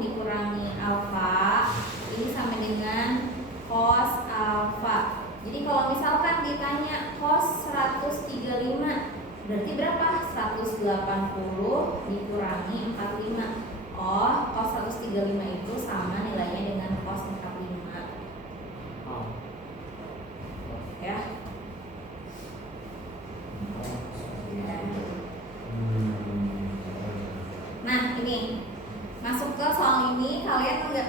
dikurangi alfa ini sama dengan cos alfa. Jadi kalau misalkan ditanya cos 135 berarti berapa? 180 dikurangi 45. Oh, cos 135 itu sama nilainya dengan cos 45. Ya. Nah, ini masuk ke soal ini kalian udah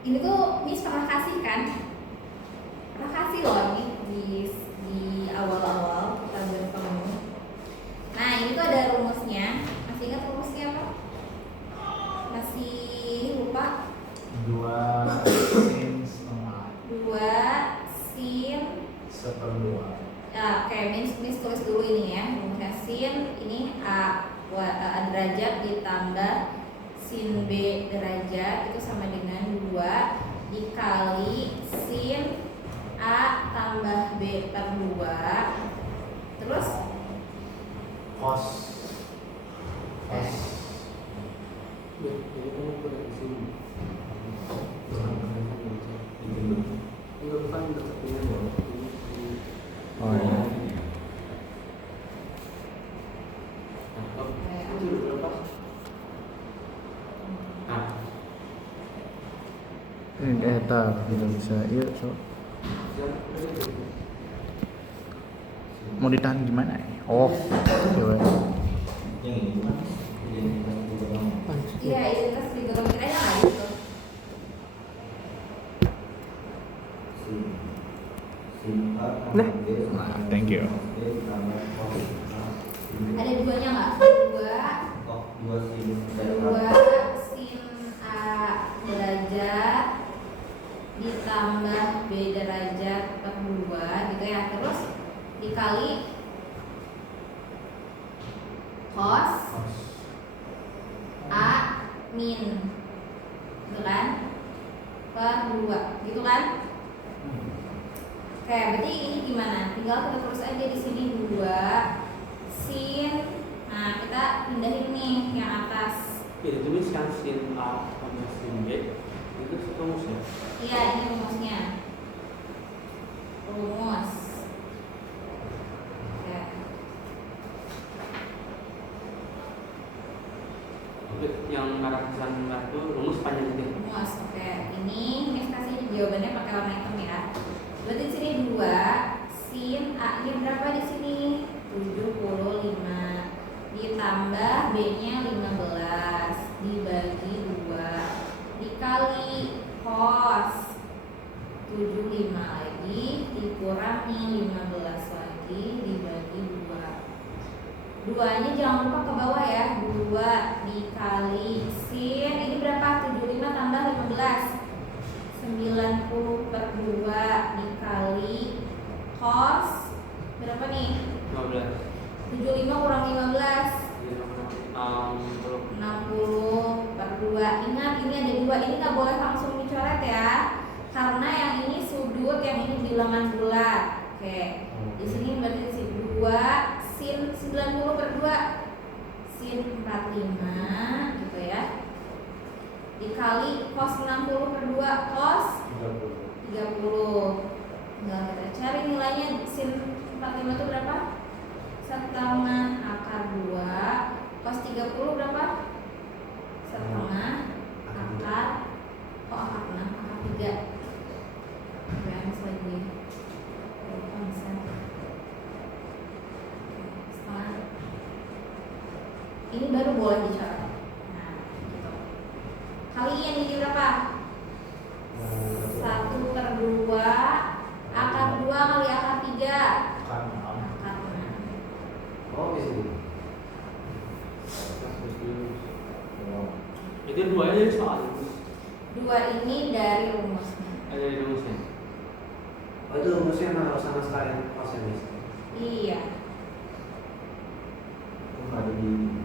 ini tuh Miss pernah kasih kan? Pernah kasih loh ini di awal-awal kita bertemu. Nah, ini tuh ada rumusnya. Masih ingat rumusnya apa? Masih lupa? 2 sin setengah 2 sin seperempat. Ya, oke, Miss tulis dulu ini ya. Rumusnya sin ini A derajat ditambah sin B derajat itu sama dengan 2 dikali sin A tambah B per 2 terus Cos Jadi kamu boleh di sini. Ini bukan dekatnya loh. Oh ya. Itu berapa? Ini eta tidak bisa. Iya, so. Mau ditahan gimana ya? Oh, coba. Yang ini bukan? iya identitas trigonometri aja nggak gitu. Nah, thank you. Ada duanya nggak? 2 sin A derajat ditambah B derajat per 2 gitu ya. Terus dikali cos A min gitu kan per 2 gitu kan. Oke, berarti ini gimana? Tinggal kita tulis aja di sini 2 sin. Nah, kita pindahin nih yang atas. Ya, tuliskan sin A sama sin B. Itu rumus ya? Iya, ini rumusnya. Rumus. Oke. Yang arah ke sana itu rumus panjang itu. Rumus. Oke. Ini Miss kasih jawabannya pakai warna hitam ya. Berarti di sini 2 sin A nya berapa di sini? 75 ditambah B-nya 15 dibagi 2 dikali cos 75 lagi dikurangi 15 lagi dibagi 2. 2-nya jangan lupa ke bawah ya. 2 dikali sin ini berapa? 75 tambah 15 90 per 2 dikali cos berapa nih? 15. 75 kurang 15 60 per 2. Ingat ini ada 2, ini nggak boleh langsung dicoret ya, karena yang ini sudut, yang ini bilangan bulat. Oke, di sini berarti di sini 2 sin 90 per 2 sin 45 gitu ya, dikali cos 60 per 2 cos 30. Nah, kita cari nilainya. Sin 45 itu berapa? Setengah akar 2 cos 30 berapa? Setengah akar akar 6 akar 3 Grams lagi setengah. Ini baru boleh dicoret. Nah, gitu. Kalian ini berapa? 1 per 2 akar 2 kali akar 3 akar 6. Oh, bisa. Itu dua aja soal. 2 ini dari rumusnya. Ada di rumusnya. Oh, itu rumusnya harus sama sekalian kosinus. Iya. Itu nggak ada di.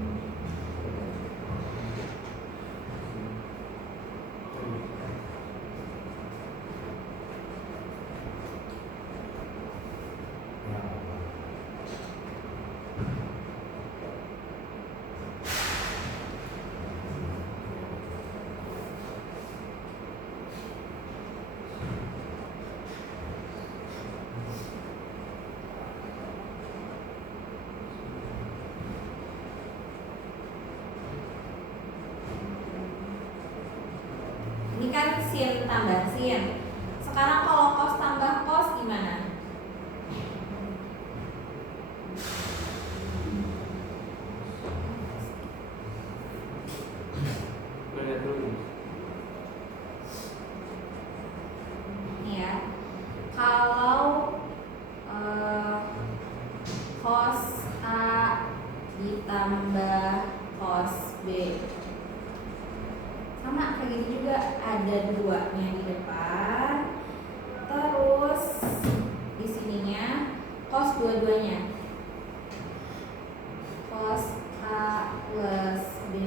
Ini kan sin tambah sin. Sekarang kalau cos tambah cos gimana? Lihat dulu. Ini ya. Kalau cos A ditambah cos B, sama kayak gini juga, ada duanya di depan, terus di sininya cos dua-duanya, cos A plus B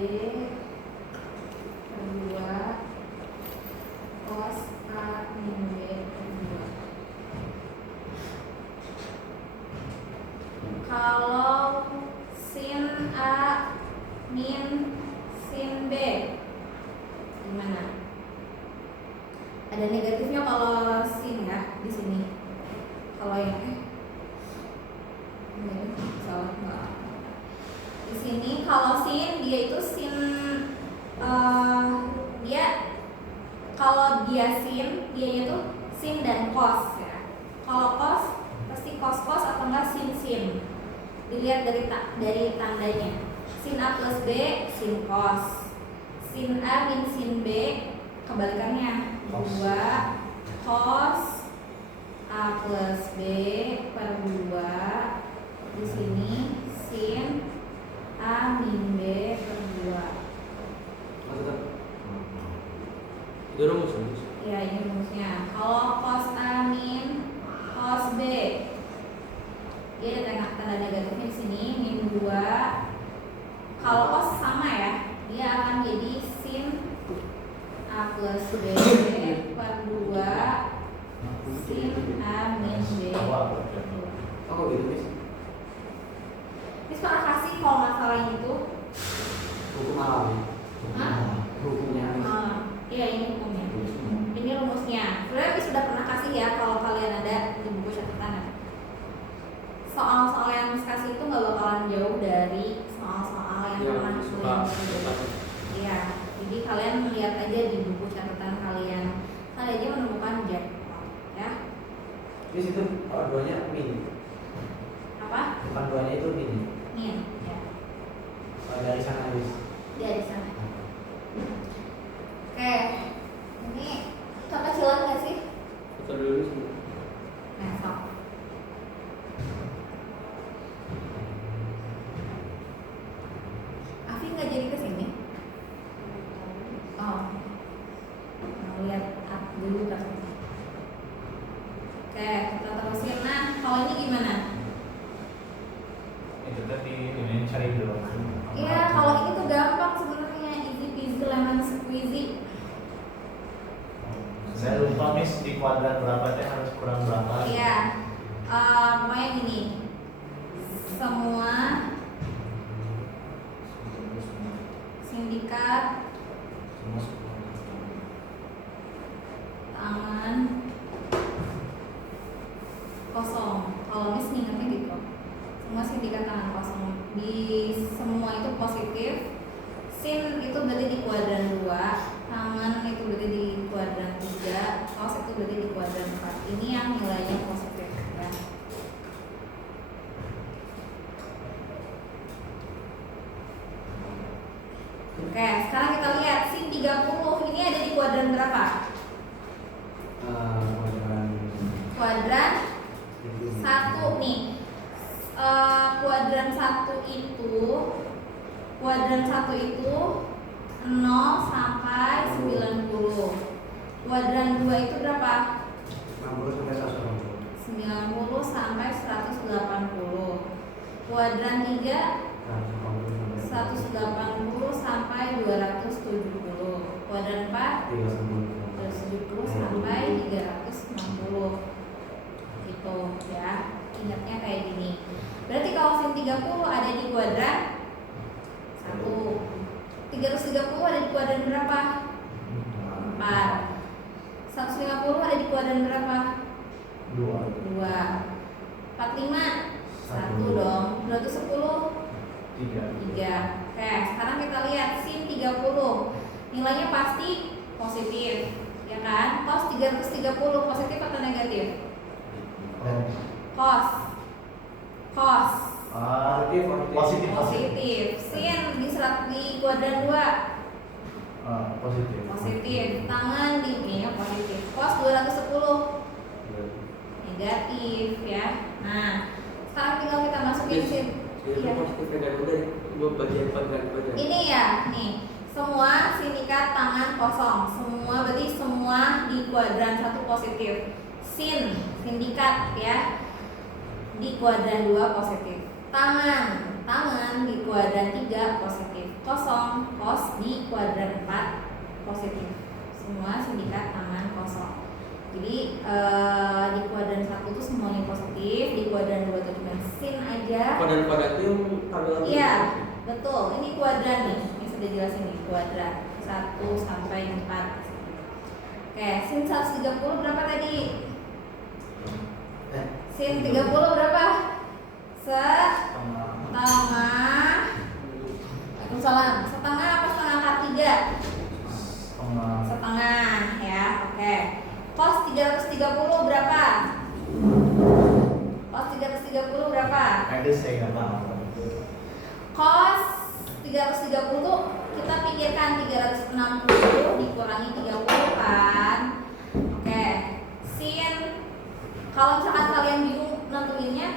per 2 cos A min B per 2. Kalau sin A min sin B gimana? Ada negatifnya kalau sin ya di sini. Kalau yang salah nggak? Di sini kalau sin dia itu sin dia kalau dia sin dia itu sin dan cos ya. Kalau cos pasti cos atau enggak sin. Dilihat dari tandanya. Sin A plus B sin cos. Sin A min sin B kebalikannya 2 cos A plus B per 2. Di sini sin A min B per 2. Itu rumus. Ya, ini rumusnya. Kalau cos A min cos B, dia ada tanda negatifnya di sini min 2. Kalau cos sama ya, dia akan jadi sin A plus B per 2 sin A min B per 2. Oh gitu Miss. Miss pernah kasih kalau masalah ini tuh. Hukum alam. Hah? Hukumnya. Iya, ini hukumnya. Ini rumusnya. Sebenarnya Miss sudah pernah kasih ya kalau kalian ada di buku catatan. Soal-soal yang Miss kasih itu nggak bakalan jauh dari soal-soal yang pernah kalian. Iya, jadi kalian lihat aja di buku catatan kalian. Kalian aja menemukan jackpot, ya. Di situ duanya min. Apa? Bukan duanya itu min. Min, ya. Dari sana Miss. Dari sana. Oke, ini kekecilan nggak sih? Foto dulu sih. Nah, sok. Afi nggak jadi kesini? Oh, mau lihat dulu kan. Oke, kita terusin. Nah, kalau ini gimana? Itu tadi ini cari dulu. Iya, kalau ini tuh gampang sebenarnya, easy peasy lemon squeezy. Saya lupa Miss di kuadran berapa teh harus kurang berapa? Iya, pokoknya gini. Semua sindikat tangan kosong. Kalau Miss ingatnya gitu. Semua sindikat tangan kosong. Di semua itu positif. Sin itu berarti di kuadran 2, tangan itu berarti di kuadran 3, cos itu berarti di kuadran 4. Ini yang nilainya positif ya. Oke, sekarang kita lihat sin 30 ini ada di kuadran berapa? Kuadran 1 nih. Kuadran 1 itu 0 sampai 90. Kuadran 2 itu berapa? 90 sampai 180. Kuadran 3 180 sampai 270. Kuadran 4 270 sampai 360. Gitu ya. Ingatnya kayak gini. Berarti kalau sin 30 ada di kuadran 1. 330 ada di kuadran berapa? 4. 150 ada di kuadran berapa? 2. 45 1 dong. 210 3. Oke, sekarang kita lihat sin 30. Nilainya pasti positif, ya kan? Cos 330 positif atau negatif? Cos Positif. positif. Sin di kuadran 2 Positif. positif. Tangan di ini positif. Cos 210 negatif ya. Nah, sekarang tinggal kita masukin sin. Itu Iya. positif negatif dari dua bagian kuadran. Ini ya, nih. Semua sindikat tangan kosong. Semua berarti semua di kuadran 1 positif. Sindikat ya. Di kuadran 2 positif. Tangan di kuadran 3 positif. Kosong, kos di kuadran 4 positif. Semua sindikat tangan kosong. Jadi di kuadran 1 tuh semuanya positif, di kuadran 2 tuh cuma sin aja. Kuadran itu tabel. Iya, betul. Ini kuadran nih. Ini sudah jelasin nih, kuadran 1 sampai 4. Oke, sin 130 berapa tadi? Sin 30 berapa? Setengah apa setengah akar 3? Setengah ya, oke. Cos 330 berapa? Cos 330 berapa? Cos 330 tuh kita pikirkan 360 dikurangi 30 kan. Oke. Sin, kalau misalkan kalian bingung nentuinnya,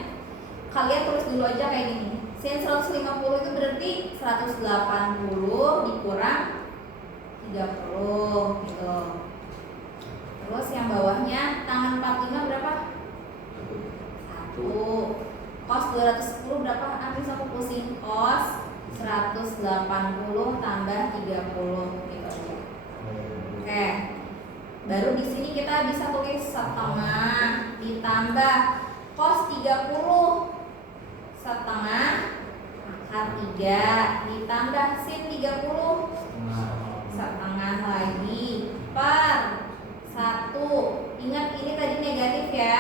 kalian tulis dulu aja kayak gini. Sin 150 itu berarti 180 dikurang 30 gitu. Terus yang bawahnya tangan 45 berapa? 1. Cos 210 berapa? Ambil satu pusing. Cos 180 tambah 30 gitu aja. Oke. Baru di sini kita bisa tulis setengah ditambah cos 30 setengah akar 3 ditambah sin 30 setengah lagi per 1. Ingat ini tadi negatif ya.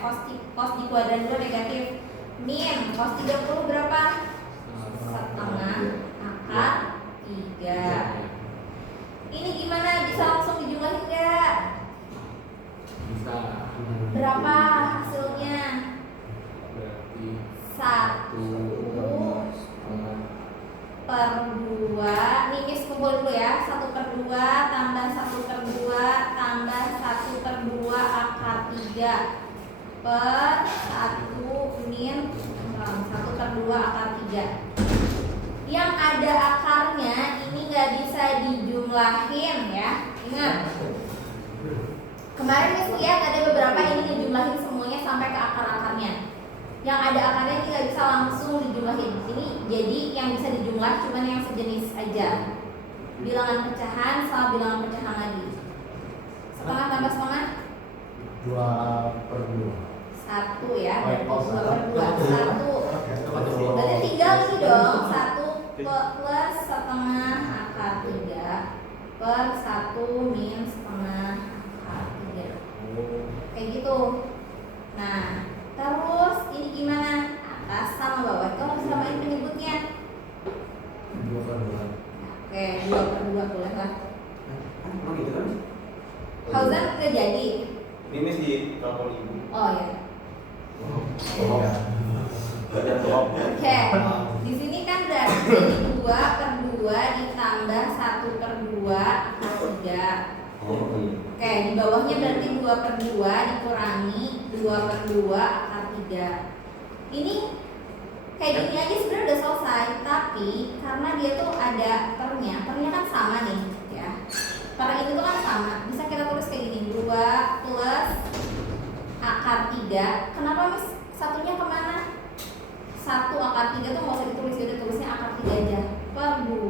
Cos di kuadran 2 negatif. Min cos 30 berapa? Setengah akar 3. Ini gimana? Bisa langsung dijumlahin nggak? Bisa. Berapa hasilnya? Berarti 1 per 2. Nih Miss kumpul dulu ya. 1 per 2 tambah 1 per 2 tambah 1 per 2 akar 3 per 1 min 1 per 2 akar 3. Yang ada akarnya ini nggak bisa dijumlahin ya. Ingat. Kemarin Miss lihat ada beberapa ini dijumlahin semuanya sampai ke akar-akarnya. Yang ada akarnya ini nggak bisa langsung dijumlahin. Ini jadi yang bisa dijumlah cuman yang sejenis aja. Bilangan pecahan sama bilangan pecahan lagi. Setengah tambah setengah? 2 per 2. 1 ya. 2 per 2. 1. Berarti tinggal ini dong. 1 plus setengah akar 3 per 1 min setengah akar 3. Kayak gitu. Nah, terus ini gimana? Atas sama bawah. Kalau disamain penyebutnya. 2 per 2. Oke, 2 per 2 boleh lah. Emang gitu kan? Fauzan udah jadi. Ini sih telepon ibu. Oh ya. Oke. Di sini kan berarti jadi 2 per 2 ditambah 1 per 2 akar 3. Oke, di bawahnya berarti 2 per 2 dikurangi 2 per 2 akar 3. Ini kayak gini aja sebenarnya udah selesai, tapi karena dia tuh ada pernya kan sama nih ya. Per ini tuh kan sama, bisa kita tulis kayak gini 2 plus akar 3. Kenapa Miss satunya kemana? 1 akar 3 tuh nggak usah ditulis, udah tulisnya akar 3 aja. Per 2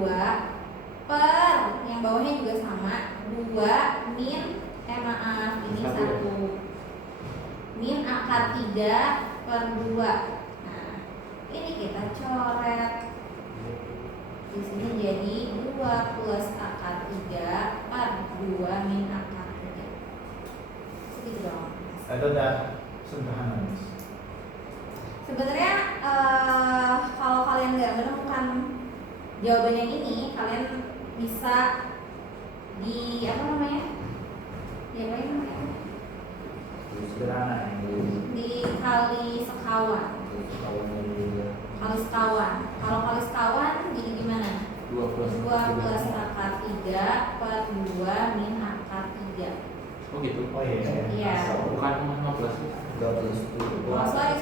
per yang bawahnya juga sama 2 min ini 1 min akar 3 per 2. Nah, ini kita coret. Di sini jadi 2 plus akar 3 per 2 min akar 3. Segitu dong. Itu udah sederhana. Sebenarnya kalau kalian nggak menemukan jawabannya ini, kalian bisa di apa namanya? Di apa ini namanya? Sederhana Di Kali Sekawan. Kali Sekawan. Kalau Kali Sekawan jadi gimana? 2 plus akar 3 per 2 min akar 3. Oh gitu. Oh iya. Iya. Bukan 15. 2 Oh, sorry.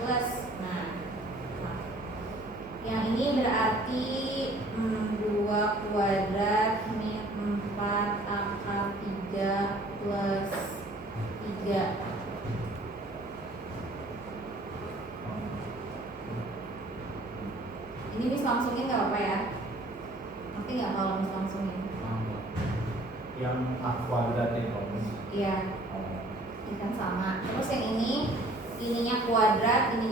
Plus. Nah. Yang ini berarti 2 kuadrat min 4 akar 3 plus 3. Ini bisa langsungin nggak apa-apa ya? Nanti nggak kalau bisa langsungin? Yang A kuadrat itu. Iya, ini kan sama. Terus yang ini, ininya kuadrat. 4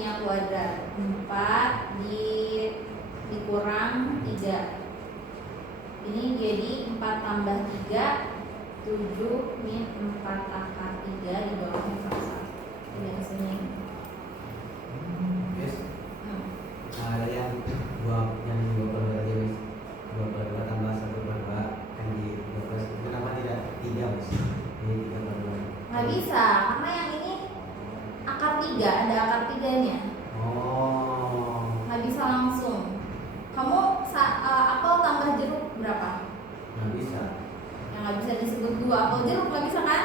dikurang 3. Ini jadi 4 tambah 3, 7 min 4 akar 3 di bawahnya sama. Ini sini. Yes. Ada yang dua per 2 aja Miss. 2 per 2 tambah 1 per 2 kan di 12. Kenapa tidak 3 Miss? Ini 3 per 2. Nggak bisa, karena yang ini akar 3, ada akar 3-nya. Oh. Nggak bisa langsung. Kamu apel tambah jeruk berapa? Nggak bisa. Yang nggak bisa disebut 2 apel jeruk, nggak bisa kan?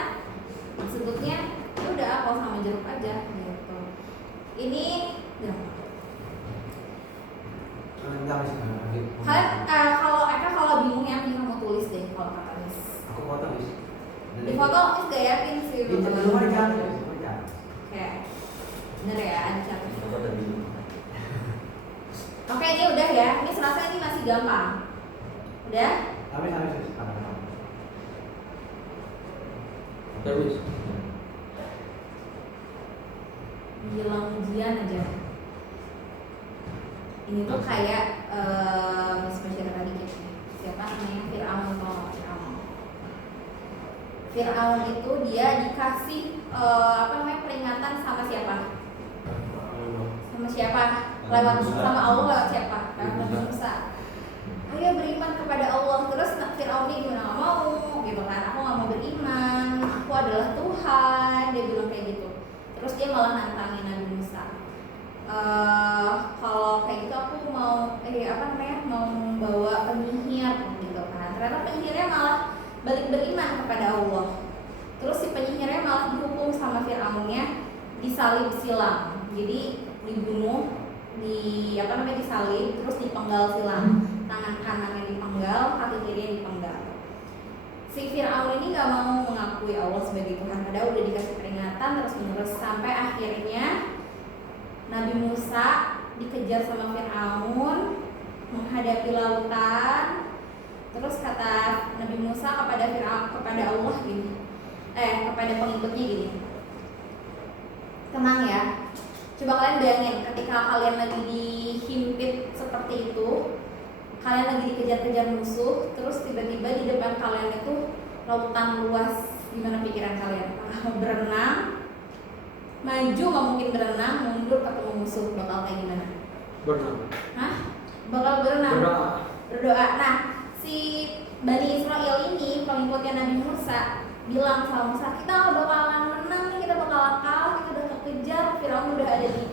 Disebutnya ya udah apel sama jeruk aja gitu. Ini ya. Enggak Miss. Kalian kalau bingung ya mending kamu tulis deh kalau kata Miss. Aku foto Miss. Di foto Miss gak yakin sih. Di luar jangan Miss. Oke. Bener ya, dicatat. Apa tadi? Oke, ini udah ya. Ini serasa ini masih gampang. Udah? Habis. Terus. Bilang ujian aja. Ini tuh kayak Miss Basyara tadi gitu. Siapa namanya? Fir'aun atau Fir'aun itu dia dikasih peringatan sama siapa? Lewat sama Allah lewat siapa? Lewat Nabi Musa. Ayo beriman kepada Allah. Terus Fir'aun ini gimana? Nggak mau gitu kan? Aku nggak mau beriman. Aku adalah Tuhan. Dia bilang kayak gitu. Terus dia malah nantangin Nabi Musa. Kalau kayak gitu aku mau mau membawa penyihir gitu kan. Ternyata penyihirnya malah balik beriman kepada Allah. Terus si penyihirnya malah dihukum sama Fir'aunnya disalib silang. Jadi dibunuh, disalib, terus dipenggal silang. Tangan kanannya dipenggal, kaki kirinya dipenggal. Si Fir'aun ini nggak mau mengakui Allah sebagai Tuhan, padahal udah dikasih peringatan terus menerus sampai akhirnya Nabi Musa dikejar sama Fir'aun menghadapi lautan. Terus kata Nabi Musa kepada Allah gini, kepada pengikutnya gini, tenang ya. Coba kalian bayangin ketika kalian lagi dihimpit seperti itu, kalian lagi dikejar-kejar musuh, terus tiba-tiba di depan kalian itu lautan luas. Gimana pikiran kalian? Berenang, maju nggak mungkin berenang, mundur ketemu musuh, bakal kayak gimana? Berenang. Hah? Bakal berenang. Berdoa. Nah, si Bani Israel ini pengikutnya Nabi Musa bilang sama Musa, kita bakalan menang nih, kita bakalan kalah, kita udah kekejar, Firaun udah ada di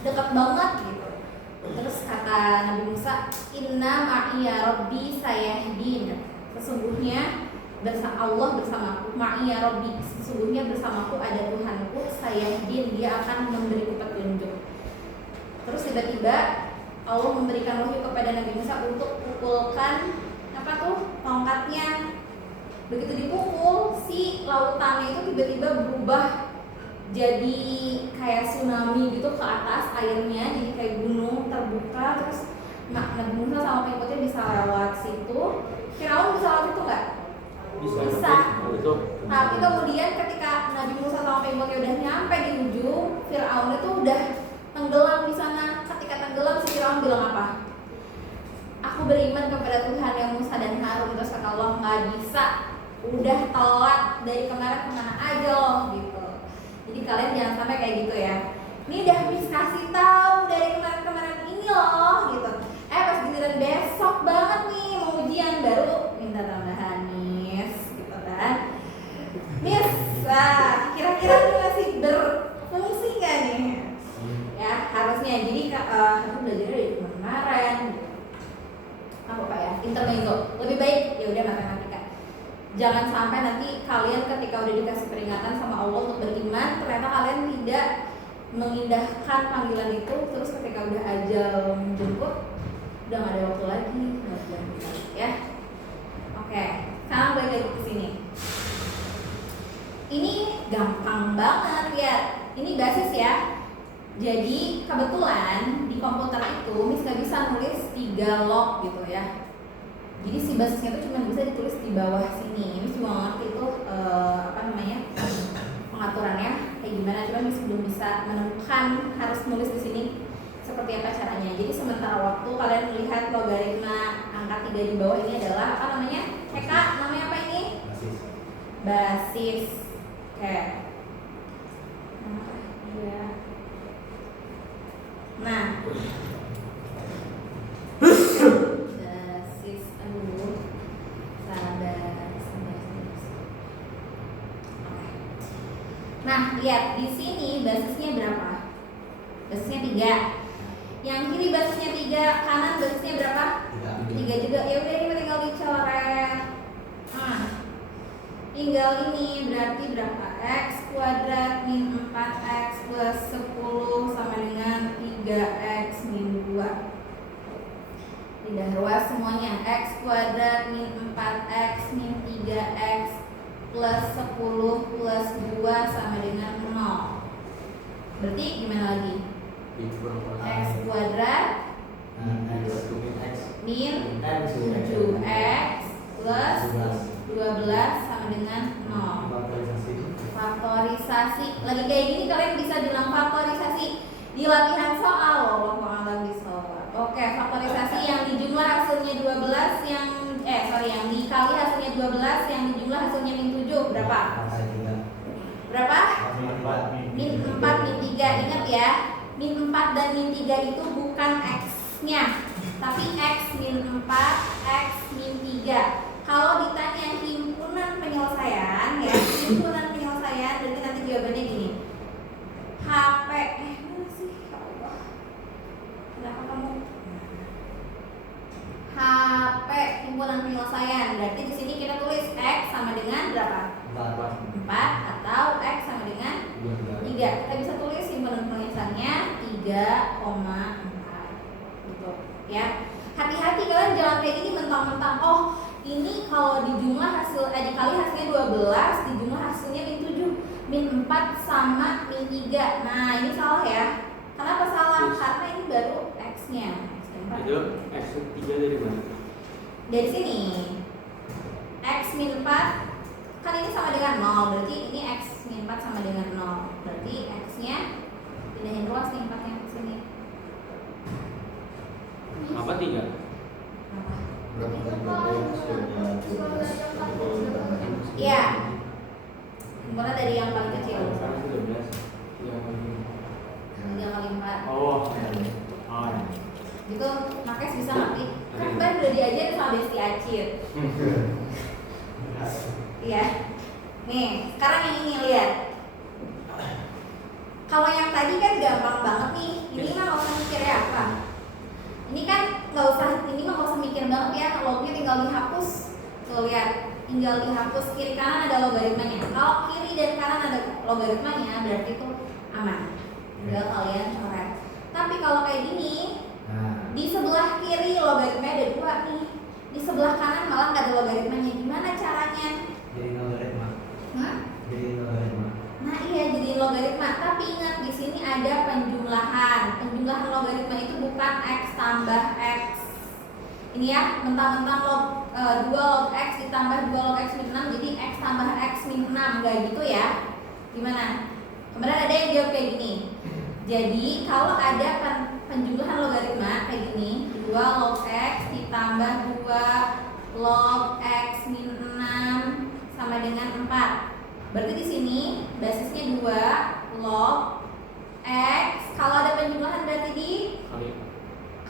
dekat banget gitu. Terus kata Nabi Musa, inna ma'iya rabbi sayahdin. Sesungguhnya Allah bersamaku, ma'iya rabbi, sesungguhnya bersamaku ada Tuhanku, sayahdin, dia akan memberiku petunjuk. Terus tiba-tiba Allah memberikan wahyu kepada Nabi Musa untuk pukulkan tongkatnya. Begitu dipukul, si lautannya itu tiba-tiba berubah jadi kayak tsunami gitu ke atas, airnya jadi kayak gunung terbuka. Terus Nabi Musa sama pengikutnya bisa lewat situ. Firaun bisa lewat situ nggak? Bisa. Tapi kemudian ketika Nabi Musa sama pengikutnya udah nyampe di ujung, Firaun itu udah tenggelam di sana. Ketika tenggelam, si Firaun bilang apa? Aku beriman kepada Tuhan yang Musa dan Harun. Terus kata Allah, nggak bisa, udah telat, dari kemarin kemana aja loh gitu. Jadi kalian jangan sampai kayak gitu ya. Ini udah Miss kasih tahu dari kemarin ini loh gitu. Pas giliran besok banget nih mau ujian baru minta intermezzo. Lebih baik ya udah matematika. Jangan sampai nanti kalian ketika udah dikasih peringatan sama Allah untuk beriman, ternyata kalian tidak mengindahkan panggilan itu, terus ketika udah ajal menjemput udah gak ada waktu lagi. Ya. Oke, sekarang balik lagi ke sini. Ini gampang banget ya. Ini basis ya. Jadi kebetulan di komputer itu Miss gak bisa nulis 3 log gitu ya. Jadi si basisnya itu cuma bisa ditulis di bawah sini. Miss juga ngerti itu pengaturannya kayak gimana. Cuma Miss belum bisa menemukan harus nulis di sini seperti apa caranya. Jadi sementara waktu kalian melihat logaritma angka 3 di bawah ini adalah apa namanya? Eka, namanya apa ini? Basis. Oke. Nah, basis, sabar. Oke. Nah, lihat di sini basisnya berapa? Basisnya 3. Yang kiri basisnya 3, kanan basisnya berapa? 3 juga. Ya udah, ini tinggal dicoret. Tinggal ini berarti berapa? X kuadrat min 4x plus 10 sama dengan 3x min 2. Tidak ruas semuanya. X kuadrat min 4x min 3x plus 10 plus 2 sama dengan 0. Berarti gimana lagi? X kuadrat min 7x plus 12 sama dengan 0. Faktorisasi. Lagi kayak gini kalian bisa bilang faktorisasi di latihan soal loh, pengalaman di soal. Oke, faktorisasi yang dijumlah hasilnya 12 yang dikali hasilnya 12 yang dijumlah hasilnya min 7 berapa? Berapa? Min 4 min 3. Ingat ya, min 4 dan min 3 itu bukan x-nya, tapi x min 4, x min 3. Kalau ditanya himpunan penyelesaian ya, berarti nanti jawabannya gini. HP mana sih? Ya Allah. Kenapa kamu? HP himpunan penyelesaian. Berarti di sini kita tulis x sama dengan berapa? 4 atau x sama dengan 3. Kita bisa tulis himpunan penyelesaiannya 3,4 gitu ya. Hati-hati kalian jangan kayak gini mentang-mentang ini kalau dijumlah dikali hasilnya 12, dijumlah hasilnya min 7, min 4 sama min 3. Nah, ini salah ya. Kenapa salah? Karena ini baru x-nya. Itu x 3 dari mana? Dari sini. X min 4 kan ini sama dengan 0, berarti ini x min 4 sama dengan 0. Berarti x-nya pindahin ruas nih 4-nya ke sini. Apa 3? Kenapa? Iya. Himpunan dari yang paling kecil. 3 kali 4. Oh. Gitu, makanya bisa ngerti. Kan kemarin udah diajarin sama Besti Acit. Iya. Nih, sekarang yang ini lihat. Kalau yang tadi kan gampang banget nih. Ini mah nggak usah mikir ya apa. Ini kan nggak usah mikir banget ya. Lognya tinggal dihapus. Tuh lihat, tinggal dihapus. Kiri kanan ada logaritmanya. Kalau kiri dan kanan ada logaritmanya, berarti itu aman. Tinggal kalian coret. Tapi kalau kayak gini, di sebelah kiri logaritmanya ada 2 nih. Di sebelah kanan malah nggak ada logaritmanya. Gimana caranya? Jadi logaritma. Jadi logaritma. Nah iya, jadi logaritma. Tapi ingat di sini ada penjumlahan. Penjumlahan logaritma itu bukan x tambah x. Ini ya, mentang-mentang log 2 log x ditambah 2 log x min 6 jadi x tambah x min 6. Gak gitu ya. Gimana? Kemudian ada yang jawab kayak gini. Jadi kalau ada penjumlahan logaritma kayak gini, 2 log x ditambah 2 log x min 6 sama dengan 4. Berarti di sini basisnya 2 log x. Kalau ada penjumlahan berarti di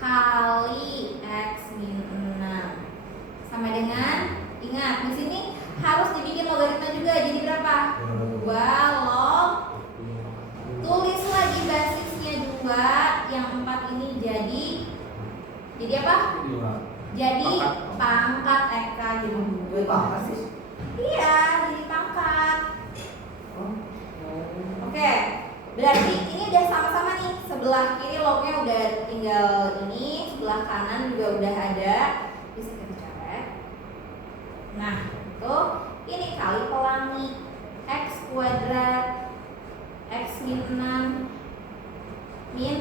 kali x min 6 sama dengan, ingat di sini harus dibikin logaritma juga. Jadi berapa? 2 log. Tulis lagi basisnya 2, yang 4 ini jadi apa? Jadi 4 pangkat Eka jadi 2 Pangkat sih? Iya, jadi pangkat. Oh. Oke, berarti ini udah sama-sama nih. Sebelah kiri lognya udah tinggal ini, sebelah kanan juga udah ada. Bisa kita coret. Nah, itu ini kali pelangi x kuadrat x min 6 min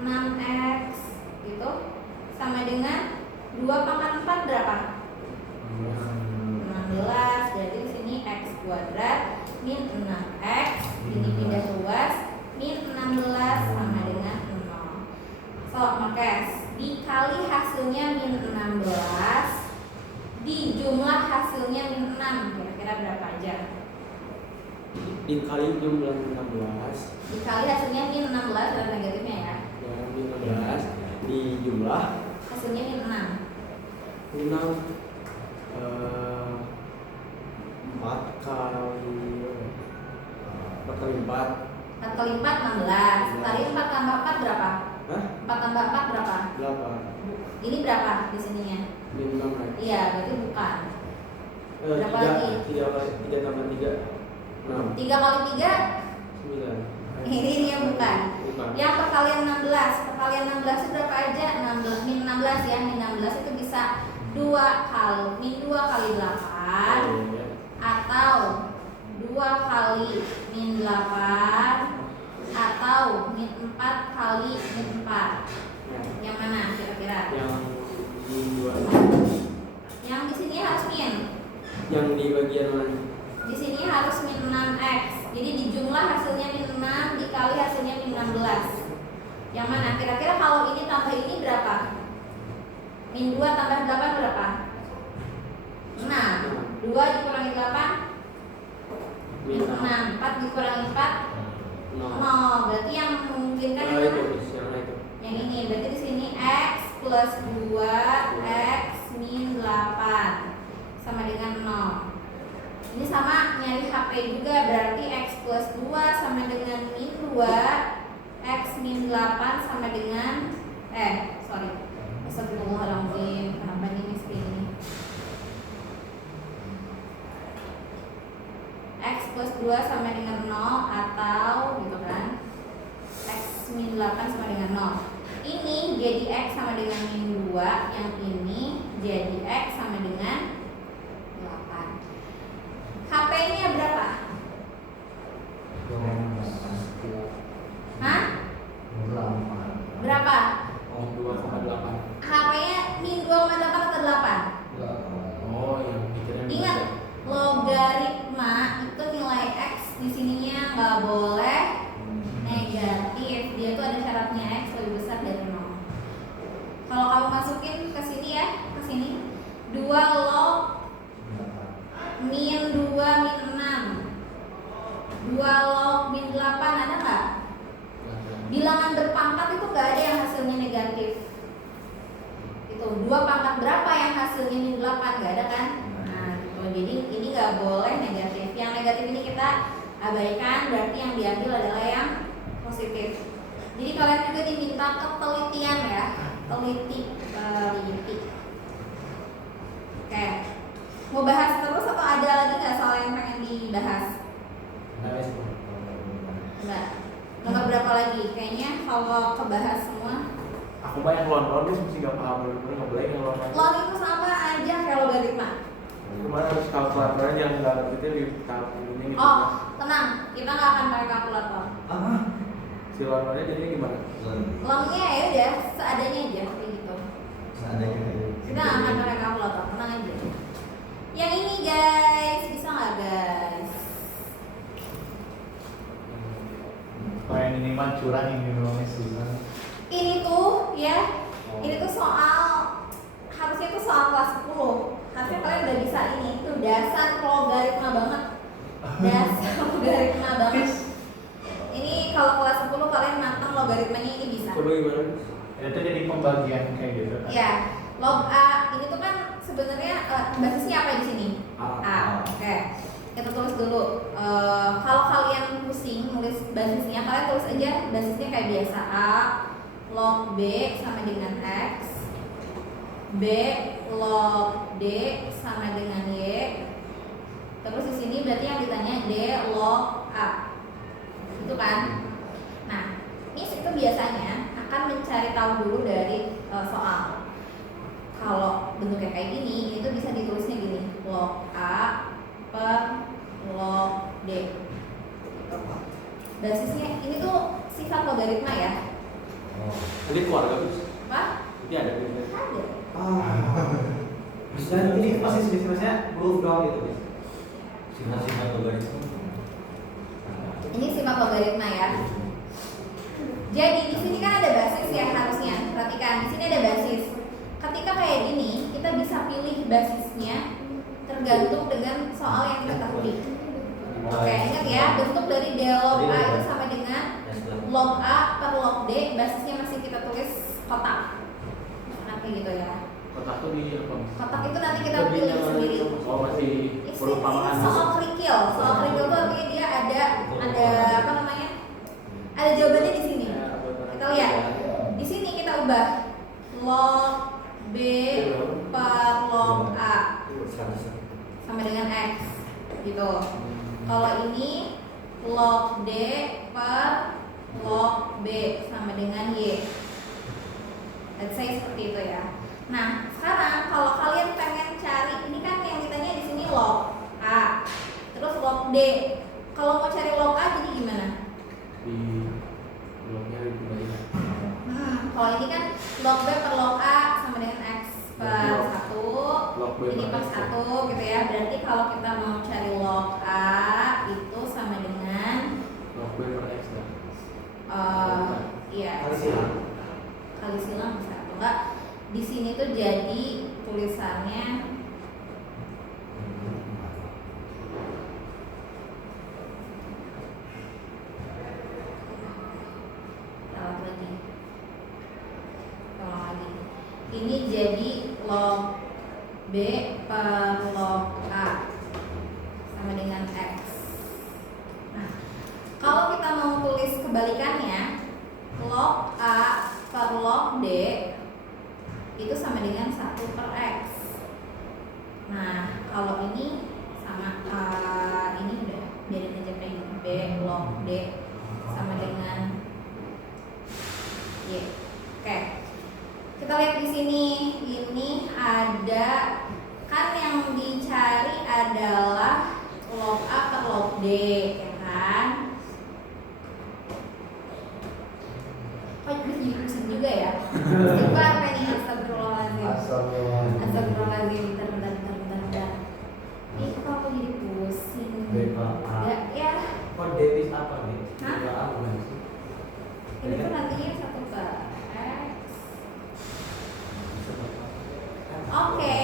6x gitu sama dengan 2 pangkat 4 berapa? 16. Jadi di sini x kuadrat min 6x ini pindah luas min 16 sama dengan 0. So, makanya dikali hasilnya min 16 dijumlah hasilnya min 6, kira-kira berapa aja? Dikali jumlah 16. Dikali hasilnya min 16 dan negatifnya ya. Ya, min 16 di jumlah Hasilnya min 6. 4 kali 4. 4 kali 4 16. Kali 4 tambah 4 berapa? Hah? 4 tambah 4 berapa? 8. Ini berapa di sininya? Min 6 ya? Iya, berarti bukan. Berapa lagi? 3 tambah 3 6. 3 kali 3 9. ini yang bukan. Bukan. Yang perkalian 16. Perkalian 16 itu berapa aja? 16 min 16 ya. Min 16 itu bisa 2 kali min 2 kali 8 Ya. atau 2 kali min 8 atau min 4 kali min 4. Ya. Yang mana kira-kira? Yang di 2. Yang di sini harus min. Yang di bagian mana? Di sini harus min 6x. Jadi dijumlah hasilnya min 6 dikali hasilnya min 16. Yang mana? Kira-kira kalau ini tambah ini berapa? Min 2 tambah 8 berapa? 6. 2 dikurangi 8 min 6. 4 dikurangi 4 0. Berarti yang memungkinkan yang mana? Yang ini. Berarti di sini x plus 2 x min 8 sama dengan 0. Ini sama nyari HP juga, berarti x plus 2 sama dengan min 2 x min 8 sama dengan astagfirullahaladzim, kenapa nih miss ini? X plus 2 sama dengan 0 atau gitu kan, x min 8 sama dengan 0. Ini jadi x sama dengan min 2, yang ini jadi x sama dengan 8. HP-nya berapa? Hah? Berapa? 2,8. HP-nya min 2,8 atau 8? Oh, yang pikiran Ingat, logaritma itu nilai x di sininya nggak boleh negatif. Dia tuh ada syaratnya x lebih besar dari 0. Kalau kamu masukin ke sini ya, ke sini 2 log min 2 min 6 2 log min 8 ada nggak? Bilangan berpangkat itu nggak ada yang hasilnya negatif. Itu 2 pangkat berapa yang hasilnya min 8 nggak ada kan? Nah gitu. Jadi ini nggak boleh negatif. Yang negatif ini kita abaikan, berarti yang diambil adalah yang positif. Jadi kalian juga diminta ketelitian ya, teliti. Oke. Mau bahas terus atau ada lagi nggak soal yang pengen dibahas? Enggak berapa lagi? Kayaknya kalau kebahas semua. Aku banyak lon terus mesti nggak paham bener-bener nggak boleh yang lon. Log itu sama aja kayak logaritma. Kemarin harus kalkulatornya yang nggak ngerti itu di kalkulasinya gitu. Oh, tenang, kita nggak akan pakai kalkulator. Si lon-lonnya jadinya gimana? Lognya ya udah seadanya aja kayak gitu. Kita nggak akan pakai kalkulator, tenang aja. Yang ini guys, bisa nggak guys? Kalau yang ini mah curang ini memangnya susah. Ini tuh ya, ini tuh soal harusnya tuh soal kelas 10. Harusnya kalian udah bisa ini, itu dasar logaritma banget. Dasar logaritma banget. Ini kalau kelas 10 kalian matang logaritmanya ini bisa. Coba gimana? Itu jadi pembagian kayak gitu kan? Ya, log A ini tuh kan sebenarnya basisnya apa di sini? A. Oke. Kita tulis dulu. Kalau kalian pusing nulis basisnya, kalian tulis aja basisnya kayak biasa. A log B sama dengan X, B log D sama dengan Y. Terus di sini berarti yang ditanya D log A. Itu kan? Nah, ini itu biasanya akan mencari tahu dulu dari soal. Kalau bentuknya kayak gini, itu bisa ditulisnya gini, log A per log D. Basisnya ini tuh sifat logaritma ya. Nanti keluarga bis. Apa? Nanti ada bis. Ada. Dan ini masih bisnisnya proof doang gitu bis. Sifat-sifat logaritma. Ini sifat logaritma ya. Jadi di sini kan ada basis ya harusnya. Perhatikan, di sini ada basis. Ketika kayak gini, kita bisa pilih basisnya tergantung dengan soal yang kita ketahui. Oke, ingat ya, bentuk dari D log A itu sama dengan log A per log D, basisnya masih kita tulis kotak. Nanti gitu ya. Kotak tuh di apa? Kotak itu nanti kita pilih sendiri. Oh masih Ini perumpamaan. soal kerikil. Soal kerikil itu artinya dia ada apa namanya? Ada jawabannya di sini. Kita lihat. Di sini kita ubah log B per log A sama dengan X gitu. Kalau ini log D per log B sama dengan Y. Let's say seperti itu ya. Nah, sekarang kalau kalian pengen cari, ini kan yang ditanya di sini log A, terus log D. Kalau mau cari log A jadi gimana? Di bloknya dibalik. Kalau ini kan log B per log A sama dengan X per 1, Log B ini per per X. 1 gitu ya. Berarti kalau kita mau cari log A itu sama dengan Log B per X ya. iya, Kali silang. kali silang bisa atau enggak? Di sini tuh jadi tulisannya ini jadi log B per log A sama dengan X. Nah, kalau kita mau tulis kebalikannya, log A per log D itu sama dengan 1 per X. Nah, kalau ini sama ini udah biarin aja kayak gini, B log D sama dengan Y. Oke. Kita lihat di sini, ini ada kan yang dicari adalah log A per log D, ya kan? Kok jadi pusing juga ya? Coba apa nih? Astagfirullahaladzim. Astagfirullahaladzim. Bentar. Ini kok aku jadi pusing? Ya. Kok debit apa nih? Hah? A bukan sih? Ini tuh nantinya 1 per X. Oke.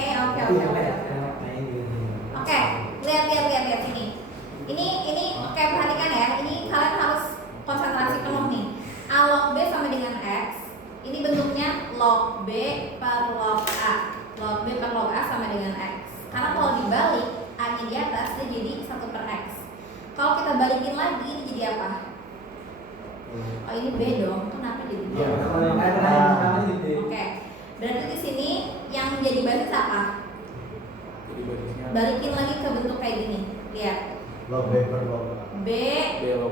Oke, lihat sini. Ini oke, perhatikan ya. Ini kalian harus konsentrasi penuh nih. A log B sama dengan X. Ini bentuknya log B per log A. Log B per log A sama dengan X. Karena kalau dibalik, A-nya di atas dia jadi 1 per X. Kalau kita balikin lagi, ini jadi apa? Oh, ini B dong. Kenapa jadi B? Iya, kalau yang pertama gitu. Oke. Berarti di sini yang jadi basis apa? Jadi basisnya Balikin lagi ke bentuk kayak gini. Lihat. Log B per log A. B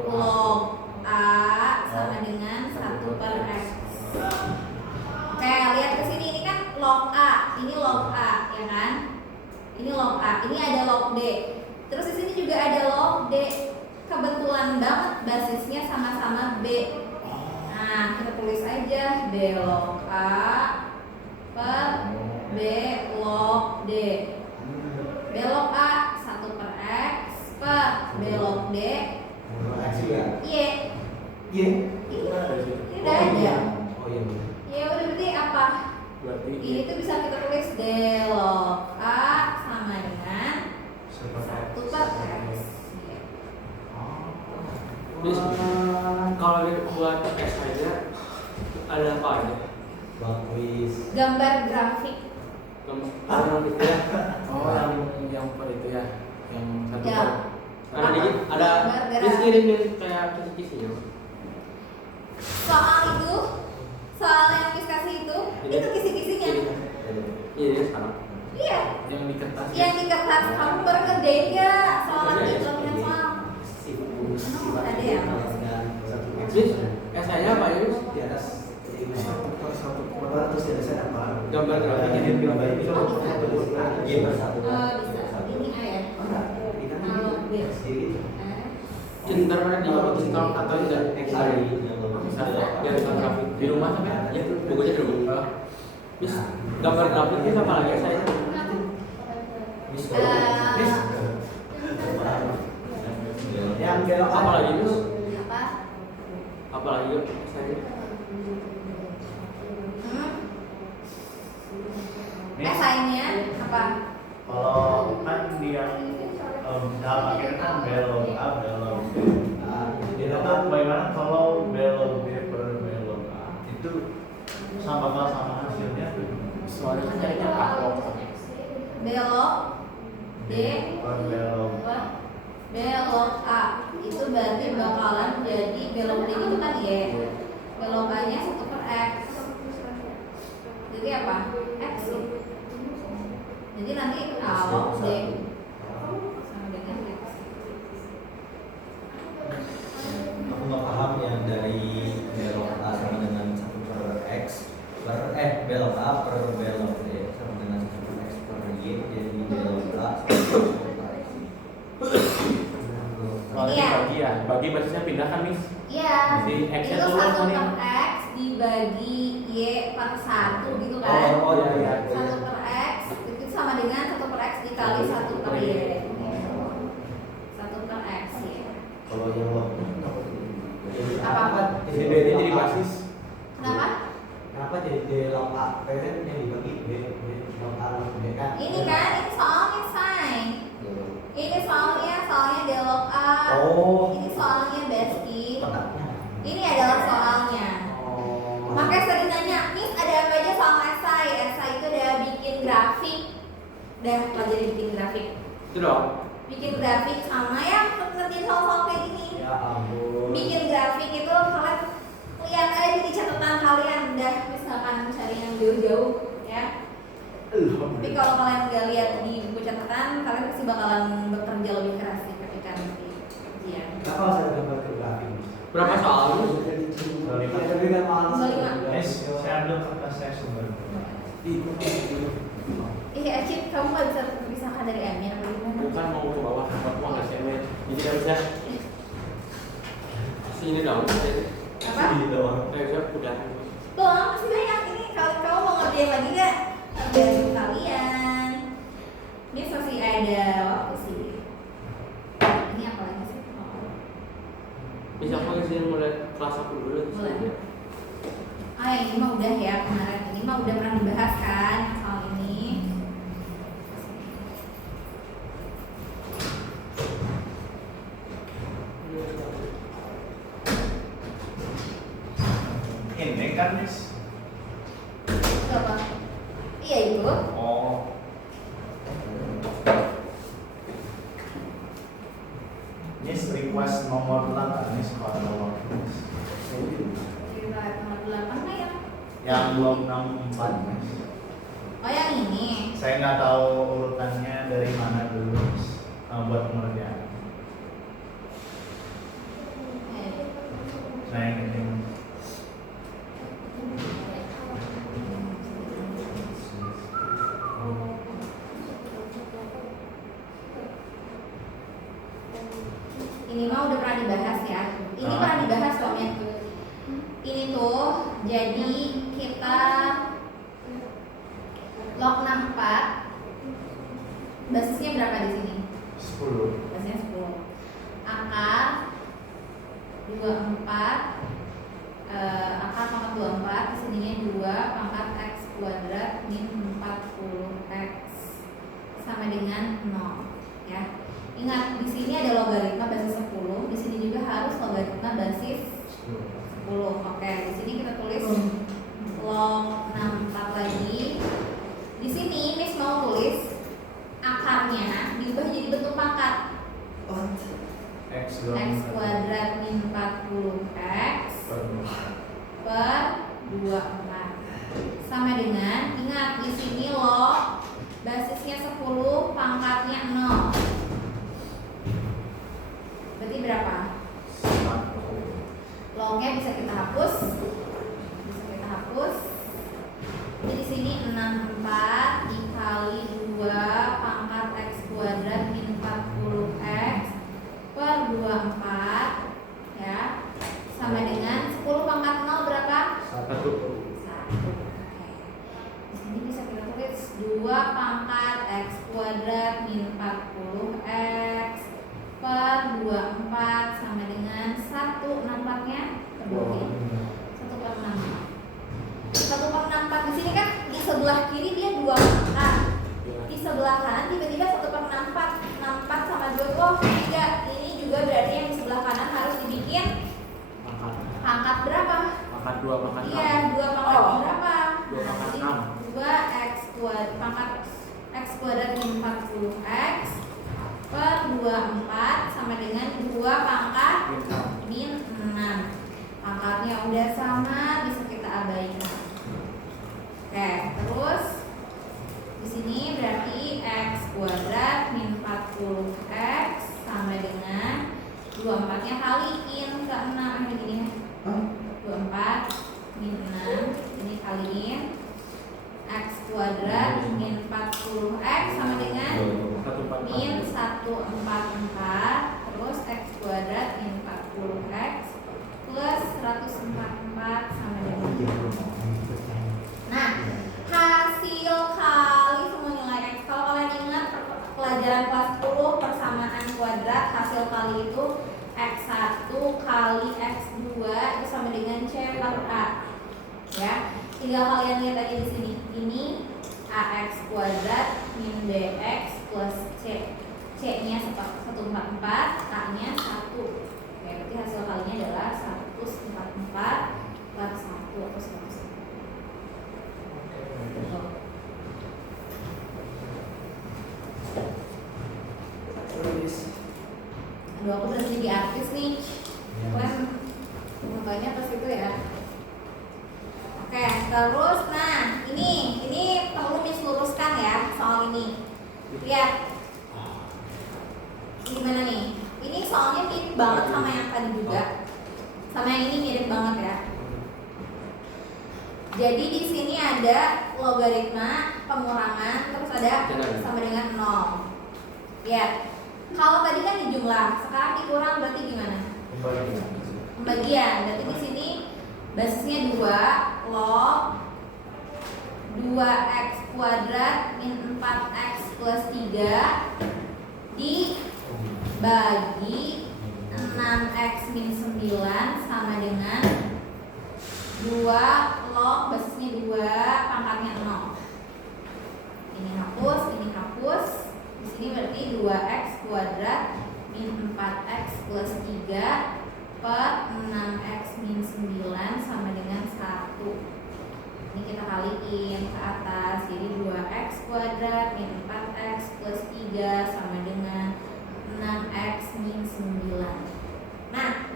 log A sama dengan 1 per X. Oke, lihat ke sini, ini kan log A, ini log A, ya kan? Ini log A, ini ada log D. Terus di sini juga ada log D. Kebetulan banget basisnya sama-sama B. Nah, kita tulis aja B log A per B log D. B log A 1 per X per B log D X juga. Y. Y. Ini ada sih. udah ada. Oh iya. Ya udah, berarti apa? Berarti Ini tuh bisa kita tulis D log A sama dengan 1 per X. Bis, kalau buat X aja ada apa aja? Bagus. Gambar grafik. Ada gitu ya. oh yang per itu ya, yang satu Ya. per. Ada dikit, ada Gambar bis kirimin kayak kisi-kisinya. Soal itu, soal yang Miss kasih itu kisi-kisinya. Iya, sekarang. Iya. Yang di kertas. Yang di kertas kamu baru ngerjain nggak soal itu latihan soal? Ada ya? Bis, esainya apa ya? Bis? Di atas Satu terus di atasnya apa? Gambar grafik ini. Bisa. Ini A ya. Kalau B. Cinta mana di TikTok atau di gambar grafik di rumah sampai ya bukunya di rumah. Bis, gambar grafik itu apa lagi saya? Yang belok Apa lagi bis? Apa? Apa lagi saya? Esainya apa? Kalau kan dia dalam akhirnya kan belok A belok B. Itu bagaimana kalau belok B per belok A itu sama hasilnya Soalnya kan carinya apa? Belok D per belok belok A itu berarti bakalan jadi belok D itu kan Y. Belok A nya 1 per X. Jadi apa? X. Jadi nanti kalau D sama dengan X. Aku nggak paham yang dari belok A sama dengan 1 per X belok A per belok D sama dengan 1 per X per Y jadi belok A sama dengan Iya. bagi ya, bagi batasnya pindah kan Miss? Iya. Jadi X-nya Itu turun 1 nih. per X dibagi Y per 1 gitu kan? Oh iya. 1 per X itu sama dengan 1 per X dikali 1 per Y. 1 per X ya. kalau yang lo Apa? Jadi jadi basis. Kenapa? Kenapa jadi D log A? Kayaknya yang dibagi B log A log B kan? Ini kan ini soalnya sign. Ini soalnya delog A. Oh. Ini soalnya besti. Kotaknya. Ini adalah soalnya. Oh. Makanya sering nanya, Miss ada apa aja soal esai? Esai itu udah bikin grafik. Udah pelajari bikin grafik. Itu dong. Bikin grafik sama yang ngertiin soal-soal kayak gini. Ya ampun. Bikin grafik itu kalian lihat aja di catatan kalian udah misalkan cari yang jauh-jauh ya. Tapi kalau kalian nggak lihat di buku catatan, kalian pasti bakalan bekerja lebih keras sih ketika nanti ujian. Kenapa harus ada gambar grafik? Berapa soal? Ya, tapi kan mahal sih. 25. saya ambil kertas saya sumber. Acip, kamu nggak bisa terpisahkan dari Amin apa gimana? Bukan mau ke bawah, mau nggak sih? Jadi nggak bisa. Sini dong. Apa? Kayak siap udah. Tuh, masih banyak ini. Kalau kamu mau ngerjain lagi nggak? Ngerjain kalian. Ini masih ada waktu sih. Ini apa lagi sih? Oh. Bisa aku sih mulai kelas 1 dulu. Mulai. Ini mah udah ya kemarin. Ini mah udah pernah dibahas kan soal ini. Ini kan Miss. Itu apa? Iya itu. Oh. Miss request nomor 8 Miss kalau nomor Miss. Cerita nomor 8 nggak ya? Yang 264 Miss. Oh yang ini. Saya nggak tahu urutannya dari mana dulu Miss. Buat pengerjaan. Saya ingin Ini mah udah pernah dibahas ya. Ini pernah dibahas soalnya. Ini tuh jadi kita log 64 basisnya berapa di sini? 10. Basisnya 10. Akar 24 akar pangkat 24 kesininya 2 pangkat x kuadrat min 40x sama dengan 0 ya. Ingat di sini ada logaritma basis 10, di sini juga harus logaritma basis 10. Oke, di sini kita tulis log 64 lagi. Di sini Miss mau tulis akarnya diubah jadi bentuk pangkat. X X kuadrat min 40x per 24 sama dengan, ingat di sini log basis basisnya 10, pangkatnya 0. Berarti berapa? Lognya bisa kita hapus. Jadi di sini 64 dikali 2 pangkat x kuadrat min 40x per 24 ya, sama dengan 10 pangkat 0 berapa? 1. 1. Oke. Di sini bisa kita tulis 2 pangkat x kuadrat min 40x per 24 sama dengan 1. 64-nya kebawahin 1/64. Di sini kan di sebelah kiri dia 2 pangkat, di sebelah kanan tiba-tiba 1/64. 64 sama 2 itu 3. Ini juga berarti yang di sebelah kanan harus dibikin pangkat berapa? Pangkat 2 pangkat 6. Iya, 2 pangkat berapa? 2 pangkat Jadi 6. 2 x kuadrat pangkat x kuadrat min 40x per 24 sama dengan 2 pangkat min 6. Pangkatnya udah sama, bisa kita abaikan. Oke, terus di sini berarti x kuadrat min 40x sama dengan 24-nya kaliin ke 6 ini gini ya. 24 min 6 ini kaliin x kuadrat min 40x sama dengan min 144 terus x kuadrat min 40x plus 144 sama dengan. Nah, hasil kali semua nilai x. Kalau kalian ingat pelajaran kelas 10 persamaan kuadrat, hasil kali itu x1 kali x2 itu sama dengan c per a. Ya, tinggal kalian lihat aja di sini. Ini ax kuadrat min bx plus c. C-nya 144, a-nya 1. Oke, berarti hasil kalinya adalah 144 plus 1 atau 100. Aduh, aku udah jadi artis nih. Kalian mukanya pas itu ya. Oke, terus nah ini perlu diseluruskan ya soal ini. Lihat gimana nih? Ini soalnya mirip banget sama yang tadi juga. Sama yang ini mirip banget ya. Jadi di sini ada logaritma pengurangan terus ada sama dengan 0. Lihat. Kalau tadi kan di jumlah, sekarang dikurang berarti gimana? Pembagian. Berarti di sini basisnya 2 log 2x kuadrat min 4x plus 3 dibagi 6x min 9 sama dengan 2 log basisnya 2 pangkatnya 0. Ini hapus, ini hapus. Di sini berarti 2x kuadrat min 4x plus 3 per 6x min 9 sama dengan 1. Ini kita kaliin ke atas. Jadi 2x kuadrat min 4x plus 3 sama dengan 6x min 9. Nah,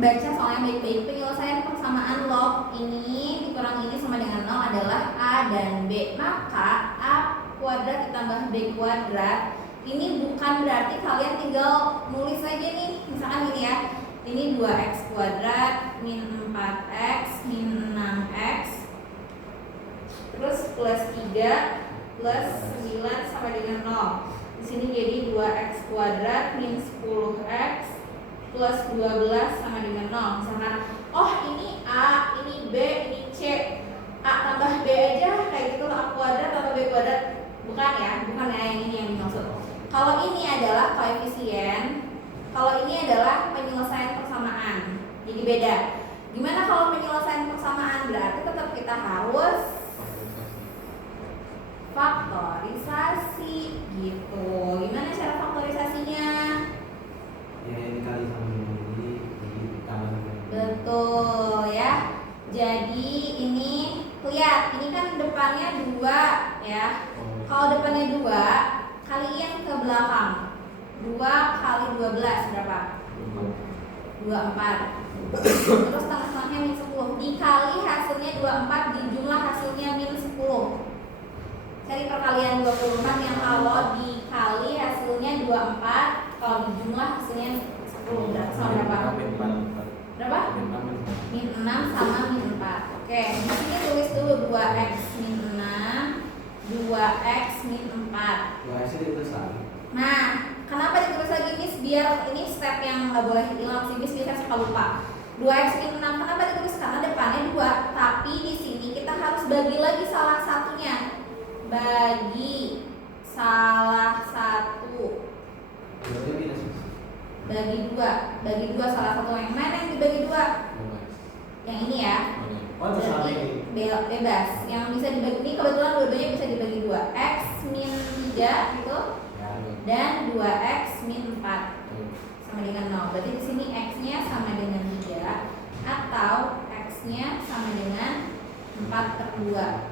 baca soalnya baik-baik. Penyelesaian persamaan log ini dikurang ini sama dengan 0 adalah a dan b. Maka a kuadrat ditambah b kuadrat ini bukan berarti kalian tinggal nulis aja nih. Misalkan gini ya, ini 2x kuadrat min 4x min 6x terus plus 3 plus 9 sama dengan 0. Di sini jadi 2x kuadrat min 10x plus 12 sama dengan 0. Misalkan, oh ini a, ini b, ini c, a tambah b aja kayak gitu, a kuadrat tambah b kuadrat. Bukan ya yang ini yang dimaksud. Kalau ini adalah koefisien, kalau ini adalah penyelesaian persamaan. Jadi beda. Gimana kalau penyelesaian persamaan? Berarti tetap kita harus faktorisasi gitu. Gimana cara faktorisasinya? Ya ini kali sama ini ditambah. Betul ya. Jadi ini lihat, ini kan depannya 2 ya. Kalau depannya 2, kalian ke belakang. 2 kali 12 berapa? 24. Terus tengah-tengahnya min 10. Dikali hasilnya 24, dijumlah hasilnya min 10. Cari perkalian 24 yang kalau dikali hasilnya 24, kalau dijumlah hasilnya 10. Berarti sama berapa? Berapa? Min 6 sama min 4. Oke, di sini tulis dulu 2x min 6, 2x min 4. 2x itu ditulis lagi. Nah, kenapa ditulis lagi Miss? Biar ini step yang nggak boleh hilang sih Miss, biasanya suka lupa. 2x min 6 kenapa ditulis? Karena depannya 2, tapi di sini kita harus bagi lagi salah satunya. Bagi salah satu. Bagi 2 salah satu. Yang mana yang dibagi 2? Yang ini ya. Oh, itu sama Berarti ini. bebas. Yang bisa dibagi ini kebetulan dua-duanya bisa dibagi 2. X min 3 itu dan 2x min 4 sama dengan 0. Berarti di sini x-nya sama dengan 3 atau x-nya sama dengan 4/2.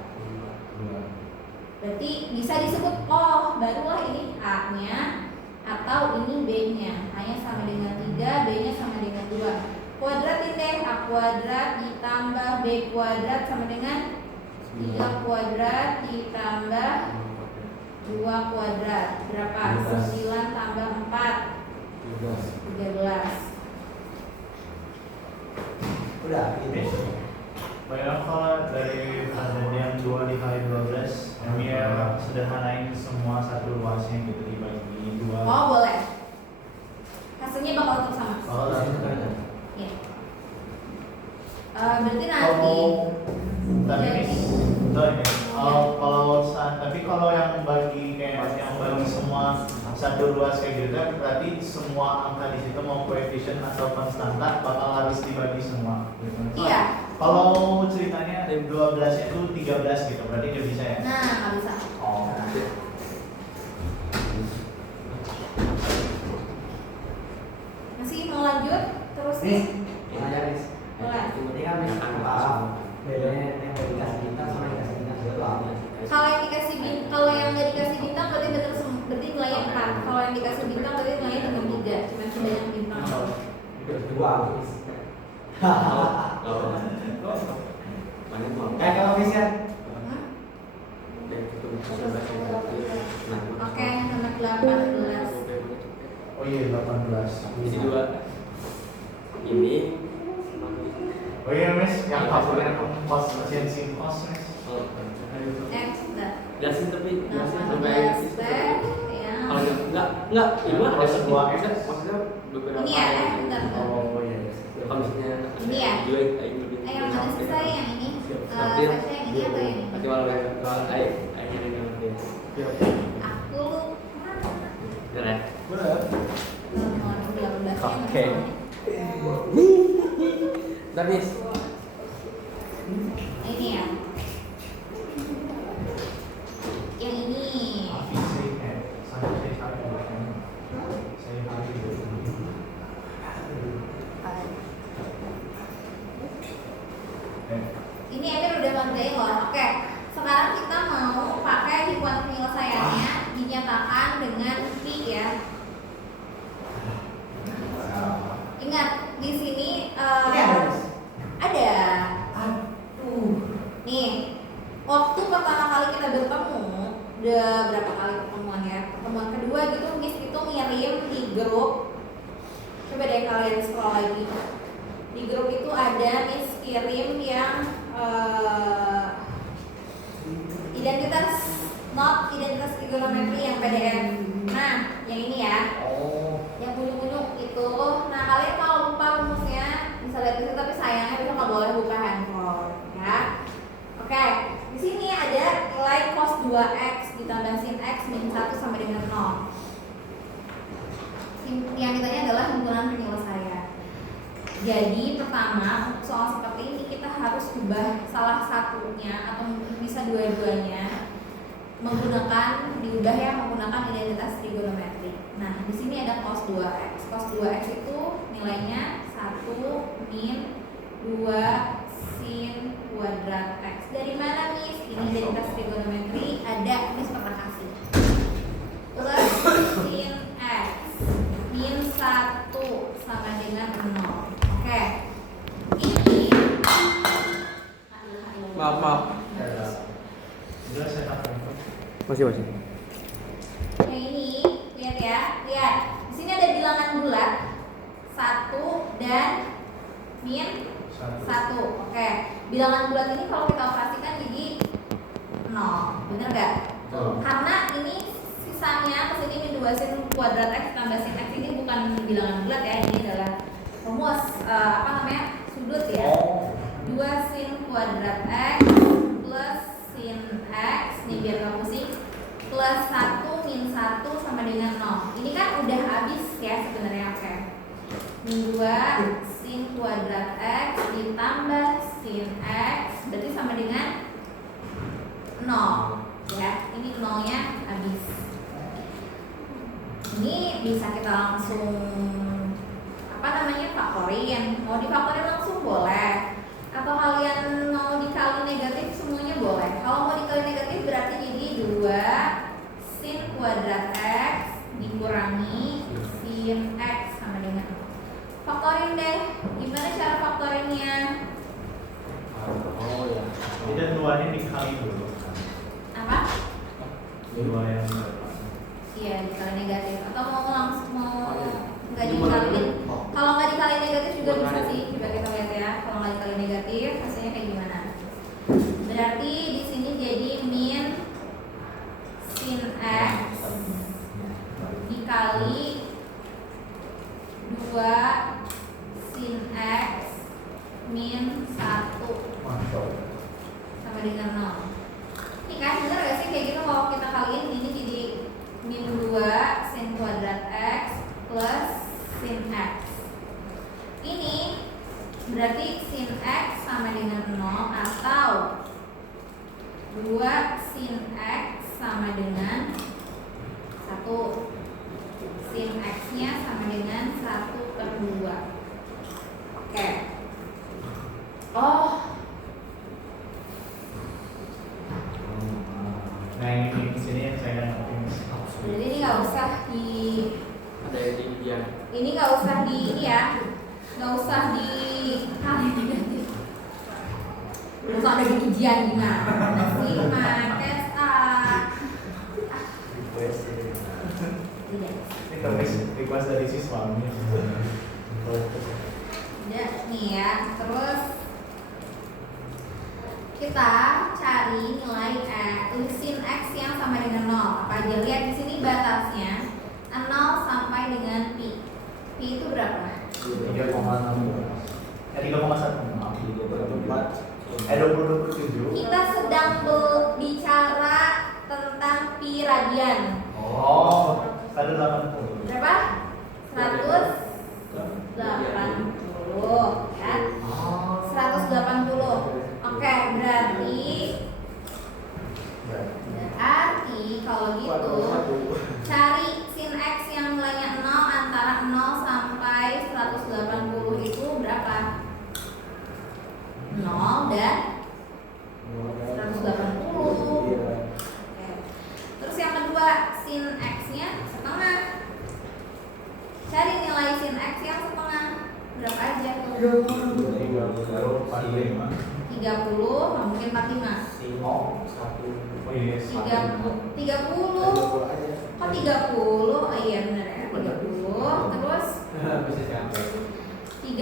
Berarti bisa disebut oh, barulah ini A-nya atau ini B-nya. A-nya sama dengan 3, B-nya sama dengan 2. Kuadratin deh, A kuadrat ditambah B kuadrat sama dengan 3 kuadrat ditambah 2 kuadrat. Berapa? 9 tambah 4 13. Udah, ini. Bayangkan kalau dari perjanjian 2 dikali 12, kami ya sederhanain semua satu luasnya gitu dibagi 2. Oh, boleh. Hasilnya bakal tetap sama. Oh, Ya. Berarti nanti tapi jadi- ini, tapi kalau yang bagi kayak yang bagi semua satu luas kayak gitu kan berarti semua angka di situ mau koefisien atau konstanta bakal harus dibagi semua. Gitu. Iya. Kalau ceritanya 12 itu 13 gitu, berarti nggak bisa ya? Nah, nggak bisa. Oh. Masih mau lanjut? Terus Nis, aja Nis. Boleh. Ini kan Nis apa? Bedanya yang dikasih bintang sama yang dikasih bintang itu apa? Kalau yang dikasih bintang, kalau yang nggak dikasih bintang berarti benar berarti nilainya 4. Kalau yang dikasih bintang berarti nilainya dengan 3, cuma beda yang bintang. Dua. Kalau bisa. Oke, nomor 18. Oh iya 18. Isi 2. Ini Oh iya Mas, yang favorit kos mesin kos Mas. Next, dah. jelasin tapi jelasin sampai 18 step yang kalau enggak ini mah ada Sebuah sebuah X. maksudnya beberapa ini ya, bentar. Oh iya. kalau misalnya Ini ya? dua yang lebih Yang mana selesai yang ini? Siap. Selesai yang ini atau yang ini? nanti malam ayah ini nanti Aku lupa. udah ya Nomor 18 Oke. ntar nih Ini ya. Yang ini. Ini Emir udah ngerjain loh. Oke. Sekarang kita mau pakai himpunan penyelesaiannya dinyatakan dengan P ya. Ingat di sini Ini ada Nis. ada. Aduh. Nih, waktu pertama kali kita bertemu, udah berapa kali pertemuan ya? Pertemuan kedua gitu, Miss itu ngirim di grup. Coba deh kalian scroll lagi. Di grup itu ada Miss kirim yang identitas trigonometri yang PDF. Nah, yang ini ya. Oh. Yang bunyi-bunyi itu. Nah, kalian kalau lupa rumusnya bisa lihat di situ, tapi sayangnya kita nggak boleh buka handphone ya. Oke, di sini ada nilai cos 2x ditambah sin x min 1 sama dengan 0. Yang ditanya adalah himpunan penyelesaian. Jadi pertama, untuk soal seperti ini kita harus ubah salah satunya atau mungkin bisa dua-duanya menggunakan identitas trigonometri. Nah, di sini ada cos 2x. Cos 2x itu nilainya 1 min 2 sin kuadrat x. Dari mana, Miss? Ini identitas trigonometri, ada Miss pernah kasih. Plus sin x min 1 sama dengan 0. Oke. Ini Maaf. Jelas saya tak Masih. Yang ini, lihat ya, lihat. Di sini ada bilangan bulat 1 dan min 1. Oke, bilangan bulat ini kalau kita operasikan jadi 0, bener nggak? Karena ini sisanya kesini min 2 sin kuadrat x tambah sin x ini bukan bilangan bulat ya, ini adalah rumus sudut ya. 2 sin kuadrat x plus sin x, ini biar nggak pusing, plus 1 min 1 sama dengan 0. Ini kan udah habis ya sebenarnya. Oke, min 2 sin kuadrat x ditambah sin x berarti sama dengan 0 ya. Ini 0-nya habis. Ini bisa kita langsung faktorin. Mau difaktorin langsung boleh, atau kalian mau dikali negatif semuanya boleh. Kalau mau dikali negatif berarti jadi 2 sin kuadrat x dikurangi sin x sama dengan 0. Faktorin deh. Gimana cara faktorinnya? Oh ya. Jadi 2 ini dikali dulu. Apa? 2 yang Iya, dikali negatif. Atau mau langsung nggak dikaliin? Kalau nggak dikali negatif juga bisa sih. Coba kita lihat ya. Kalau nggak dikali negatif, hasilnya kayak gimana? Berarti di sini jadi min sin x dikali 2 sin x min 1 sama dengan 0. Ini kan bener gak sih kayak gitu? Kalau kita kaliin ini jadi min 2 sin kuadrat x plus sin x. Ini berarti sin x sama dengan 0 atau 2 sin x sama dengan 1. Sin x nya sama dengan 1/2. Oke. Nah ini di sini yang saya ngerti. Jadi ini nggak usah di Ada yang di ujian. ini nggak usah di ini ya, nggak usah di kali negatif. Nggak usah ada di ujian gimana sih, Marques Tidak. Ini request dari siswanya. Tidak nih ya. Terus kita cari nilai sin x yang sama dengan 0. Apa aja? Lihat di sini batasnya 0 sampai dengan pi. Pi itu berapa? 3,1. 2027. Kita sedang berbicara tentang pi radian. Oh, 180. Berapa? 180 ya. 180. Oke, berarti kalau gitu cari sin x yang nilainya 0 antara 0 sampai 180 itu berapa? 0 dan 180. Oke. Terus yang kedua, sin x nya setengah. Cari nilai sin x yang setengah. Berapa aja? 30, mungkin 45. Oh iya, 30. Oh 30. Oh iya benar ya. 30. Terus 30.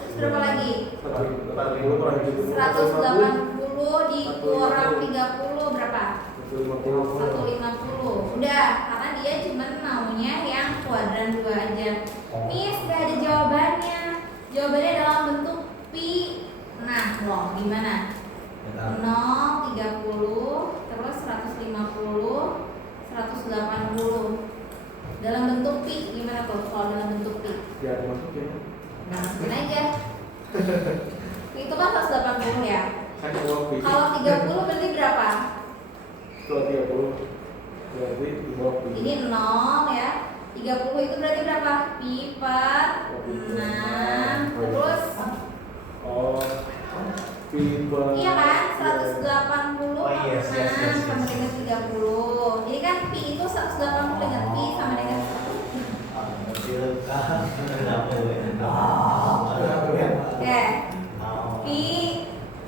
Terus berapa lagi? 180 dikurang 30 berapa? 150. Udah, karena dia cuma maunya yang kuadran 2 aja. Miss, gak ada jawabannya. Jawabannya dalam bentuk pi. Nah, loh, gimana? 0, 30, terus 150, 180. Dalam bentuk pi, gimana tuh kalau dalam bentuk pi? Ya dimasukin. Nah, masukin aja. Pi itu kan 180 ya. Kan uang pi. Kalau 30 berarti berapa? Kalau 30 berarti di bawah pi. Ini 0 ya. 30 itu berarti berapa? Pi per 6. Terus Oh, pi per. iya kan? 180 Oh, yes, per 6 yes. sama dengan 30. Jadi kan pi itu 180 dengan pi sama dengan Oke. Pi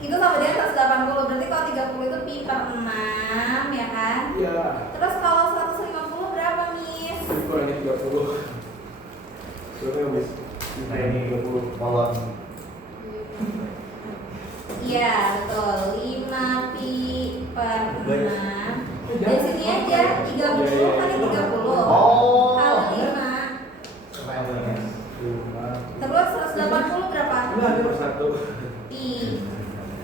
itu sama dengan 180. Berarti kalau 30 itu pi per 6 ya kan? Iya. Terus kalau 150 berapa, Miss? Dikurangi 30. Berapa Miss? Nah ini 30. kolom. Iya, betul. 5 pi per 6. Dari sini aja 30 kali 30. Oh. Kali 5. Terus 180 berapa? Per 1. Pi.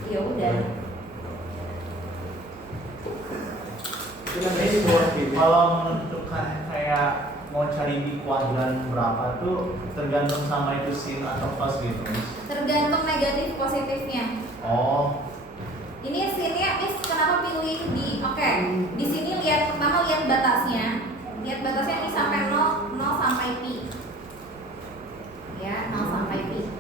Ya udah. Itu namanya di bawah ini. Kalau menentukan kayak mau cari di kuadran berapa tuh tergantung sama itu sin atau cos gitu. Tergantung negatif positifnya. Oh. Ini sinnya, Miss, kenapa pilih di oke, di sini lihat pertama lihat batasnya. Lihat batasnya ini sampai 0 sampai pi. Ya, 0 sampai pi.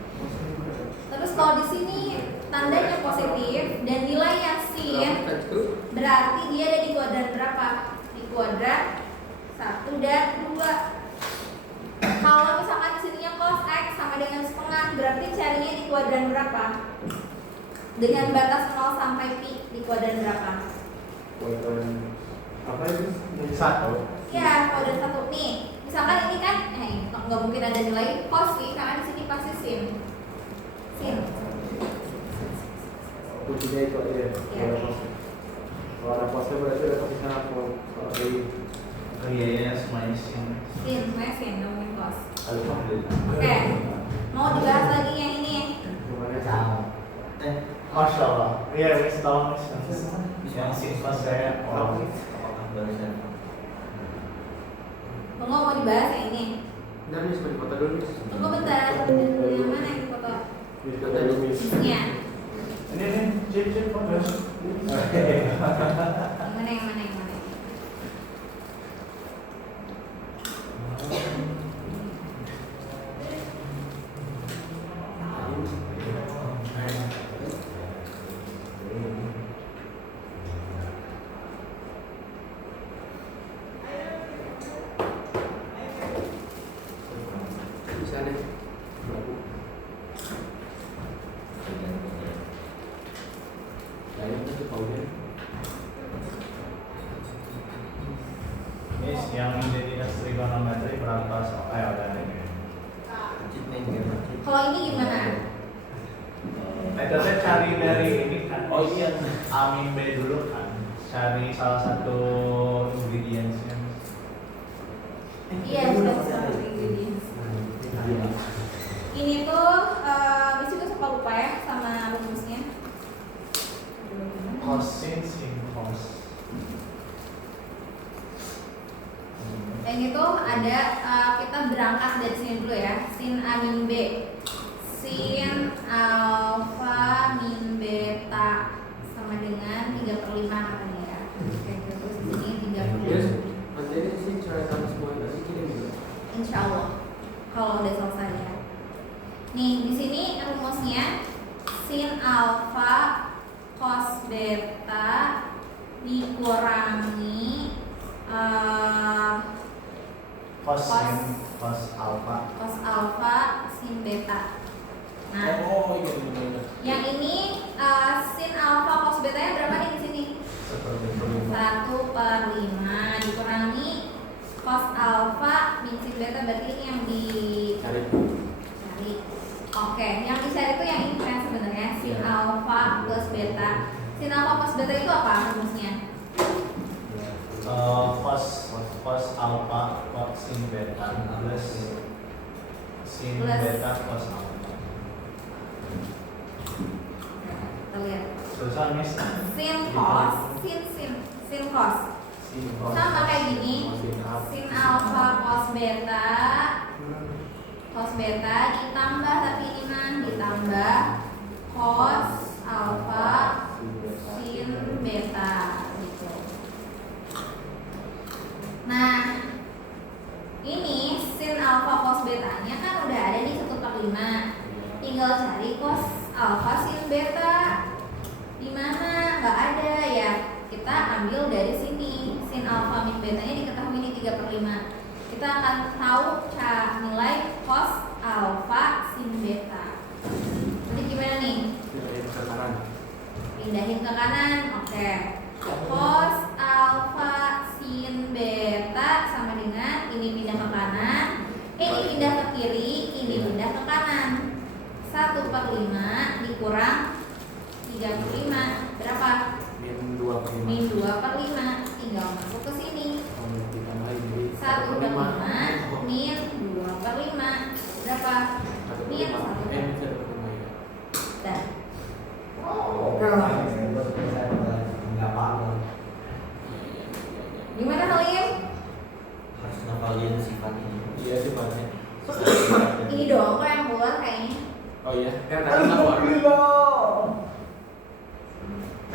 Terus kalau di sini tandanya positif dan nilainya sin, berarti dia ada di kuadran berapa? Di kuadran 1 dan 2. Kalau misalkan di sininya cos x sama dengan setengah, berarti carinya di kuadran berapa? Dengan batas 0 sampai pi di kuadran berapa? Kuadran apa itu? 1. Ya, kuadran 1 nih. Misalkan ini kan nggak mungkin ada nilai cos nih, karena di sini pasti sin. Sin. Kuncinya itu aja. Iya. Kalau ada posnya berarti ada tulisan apa? Kalau dari Oh iya semuanya sin. Sin, semuanya sin, nggak mungkin cos. Alhamdulillah. Oke. Mau dibahas lagi yang ini. gimana? Masya Allah. Iya, Miss, tolong Miss. Yang sin cos saya. Apakah barusan? Tunggu, mau dibahas yang ini. Ntar Miss, mau foto dulu Miss. Tunggu bentar. Yang mana yang foto? Miss, foto dulu Miss. Iya. Ini cip foto. Yang mana yang mana yang mana? Bisa deh. Lain itu paunya. Miss, yang identitas trigonometri berapa soal? Udah ada ini. Kalau ini gimana? Metode cari dari ini kan. Oh iya, Amin B dulu kan. Cari salah satu ingredientsnya. Iya, sudah ingredients. Ini tuh Miss juga suka lupa ya sama rumusnya. Cosin sin cos. Yang itu ada kita berangkat dari sini dulu ya. Sin A min B. Sin alfa min beta sama dengan 3/5 katanya ya. Oke, terus ini 3/5. Nanti ini sih coretan semua nanti kirim juga. Insya Allah kalau udah selesai ya. Nih di sini rumusnya sin alfa cos beta dikurangi Cos sin cos alpha. cos alfa sin beta. Nah, Oh iya benar. yang ini sin alfa cos betanya berapa nih di sini? 1/5 dikurangi cos alfa min sin beta, berarti ini yang Cari. dicari. Oke, yang dicari itu yang ini kan sebenarnya sin alfa plus beta. Sin alfa plus beta itu apa rumusnya? Cos alpha cos sin beta plus sin Plus. beta cos alpha. Kita lihat. Susah Miss. Sin cos, sin cos. Sama kayak gini. Sin alfa cos beta ditambah, tapi ini mah ditambah cos alfa sin beta gitu. Nah, ini sin alfa cos betanya kan udah ada di 1/5. Tinggal cari cos alfa sin beta. Di mana? Nggak ada ya. Kita ambil dari sini. Sin alfa min betanya diketahui ini 3/5. Kita akan tahu nilai cos alfa sin beta. Jadi gimana nih? Pindahin ke kanan, oke. Cos alfa sin beta sama dengan ini pindah ke kanan, ini pindah ke kiri, ini pindah ke kanan. 1/5 dikurang 3/5 berapa? Min 2/5. Min 2/5 tinggal masuk ke sini. Kalau ditambahin jadi 1/5 min 2/5 berapa? Min 1/5 min 1/5 ya. dan Nggak paham. gimana Halim? Harus ngapalin sifat ini. Iya sifatnya. Ini dong kok yang keluar kayaknya. Oh iya, kan tadi nggak keluar.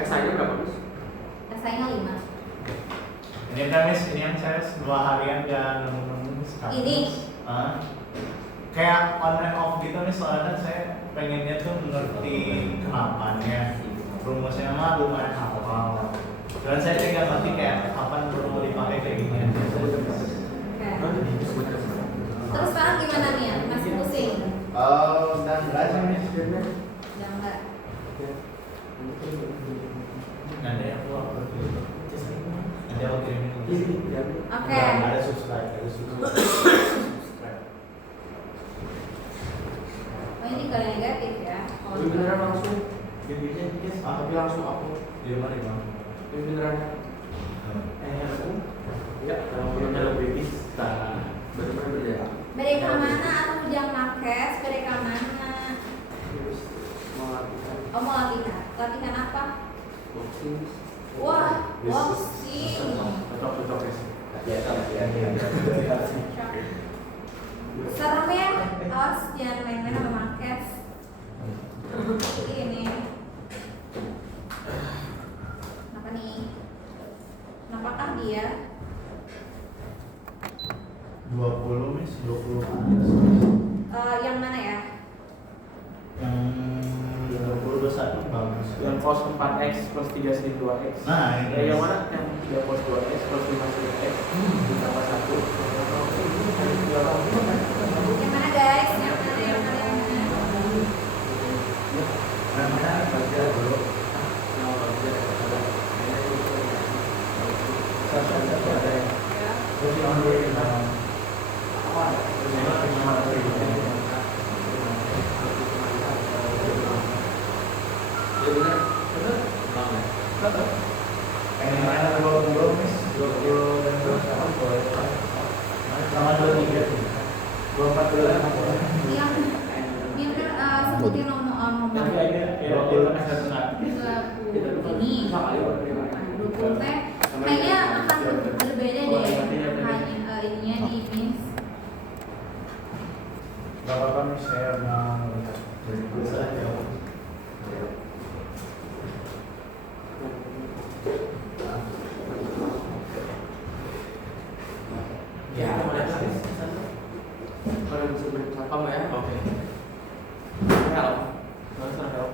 Saya berapa Gus? Rasanya 5. Ini kan Miss, ini yang saya 2 harian gak nemu-nemu sekarang. Ini? Kayak on and off gitu nih, soalnya saya pengennya tuh ngerti kenapanya. Rumusnya mah lumayan hafal. Dan saya juga ngerti kayak kapan perlu dipakai kayak gini. Oke. Terus sekarang gimana nih ya? Masih pusing? Dan belajar Miss. Jangan enggak. Nanti aku upload dulu. Nanti aku kirimin lagi. Oke. Ada subscribe. Oh ini kalau negatif ya? Oh, Ini beneran langsung bibirnya dikit, tapi langsung aku Di mana di mana? ini beneran aku ya kalau belum ada bibis tak benar-benar berjalan. Mereka mana atau ujang nakes? Mereka mana? Terus mau latihan Oh mau latihan? Latihan apa? boxing. Wah, boxing. Cocok ya sih. Serem ya? Awas jangan main-main sama nakes. Ini. Kenapa nih? Kenapakah dia? 20 Miss, 20 Yang mana ya? yang 20 21 bagus. Yang cos 4x plus 3 sin 2x. Nah, ini Yang mana? Yang 3 cos 2x plus 5 sin x ditambah 1. Yang mana guys? Yang mana? Yang mana? Yang mana? namanya baca dulu. Terus yang pengen main 20 Miss, 20 dan 21 boleh. Sama 23 tuh. 24 dulu lah. Yang sebutin nomor Nanti aja 20 kan satu saat. 20 ini. 20 teh kayaknya akan berbeda deh angkanya ininya di Miss. Gak apa-apa Miss, saya mau lihat dari bisa aja. Ya, kalau bisa bercakap ya, oke. Help, nggak usah help.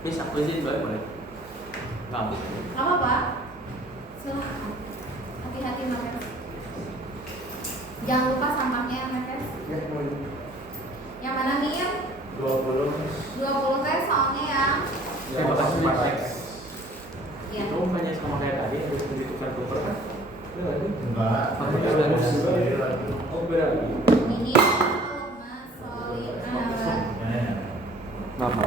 Bisa aku izin boleh? Nggak. Gak apa-apa. Silahkan. Hati-hati Nakes. Jangan lupa sampahnya Nakes. Ya, boleh. Yang mana Mir? 20 Miss. 20 teh soalnya yang Terima kasih Pak. ya. Itu hanya sama kayak tadi, harus ditukar tuker kan? Enggak. Aku juga harus sendiri lagi. Oh beda lagi. Ini mas solid alat. Ya. Nama.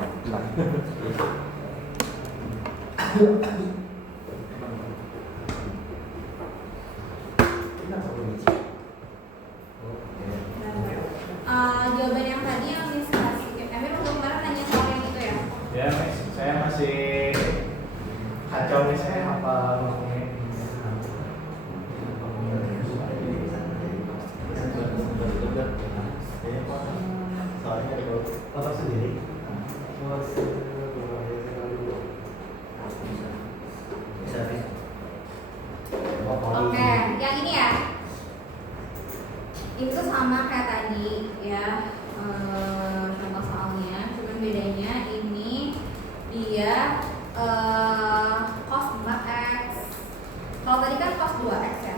Jawaban yang tadi yang Miss kasih. Tapi waktu kemarin nanya soal yang itu ya. Ya Miss, saya masih kacau Miss, saya hafal ngomongnya. Soalnya ada Kotak sendiri. Bisa Miss. Oke, yang ini ya. Itu sama kayak tadi ya, contoh soalnya, cuman bedanya ini dia cos 4x. Kalau tadi kan cos 2x ya.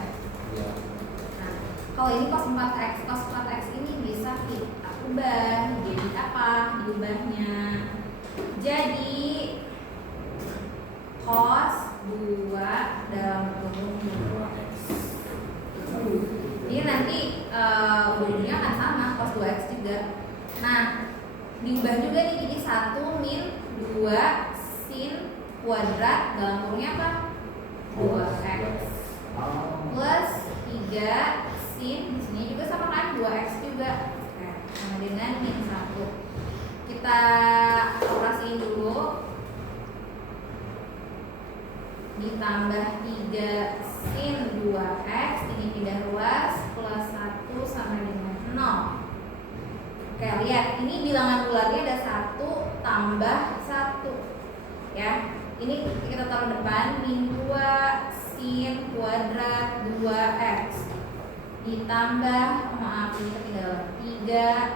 Nah, kalau ini cos 4x, cos 4x ini bisa kita ubah jadi apa? Diubahnya jadi cos 2 dalam kurung 2x. Jadi nanti ujungnya akan sama, cos 2x juga. Nah, diubah juga nih jadi 1 min 2 sin kuadrat dalam kurungnya apa? 2x plus 3 sin, di sini juga sama kan 2x juga. Oke, sama dengan min 1. Kita operasiin dulu. Ditambah 3 sin 2x, ini pindah ruas, plus 1 sama dengan 0. Oke, lihat, ini bilangan bulatnya ada 1 tambah 1 ya. Ini kita taruh depan, min 2 sin kuadrat 2x ditambah, maaf ini ketinggalan, 3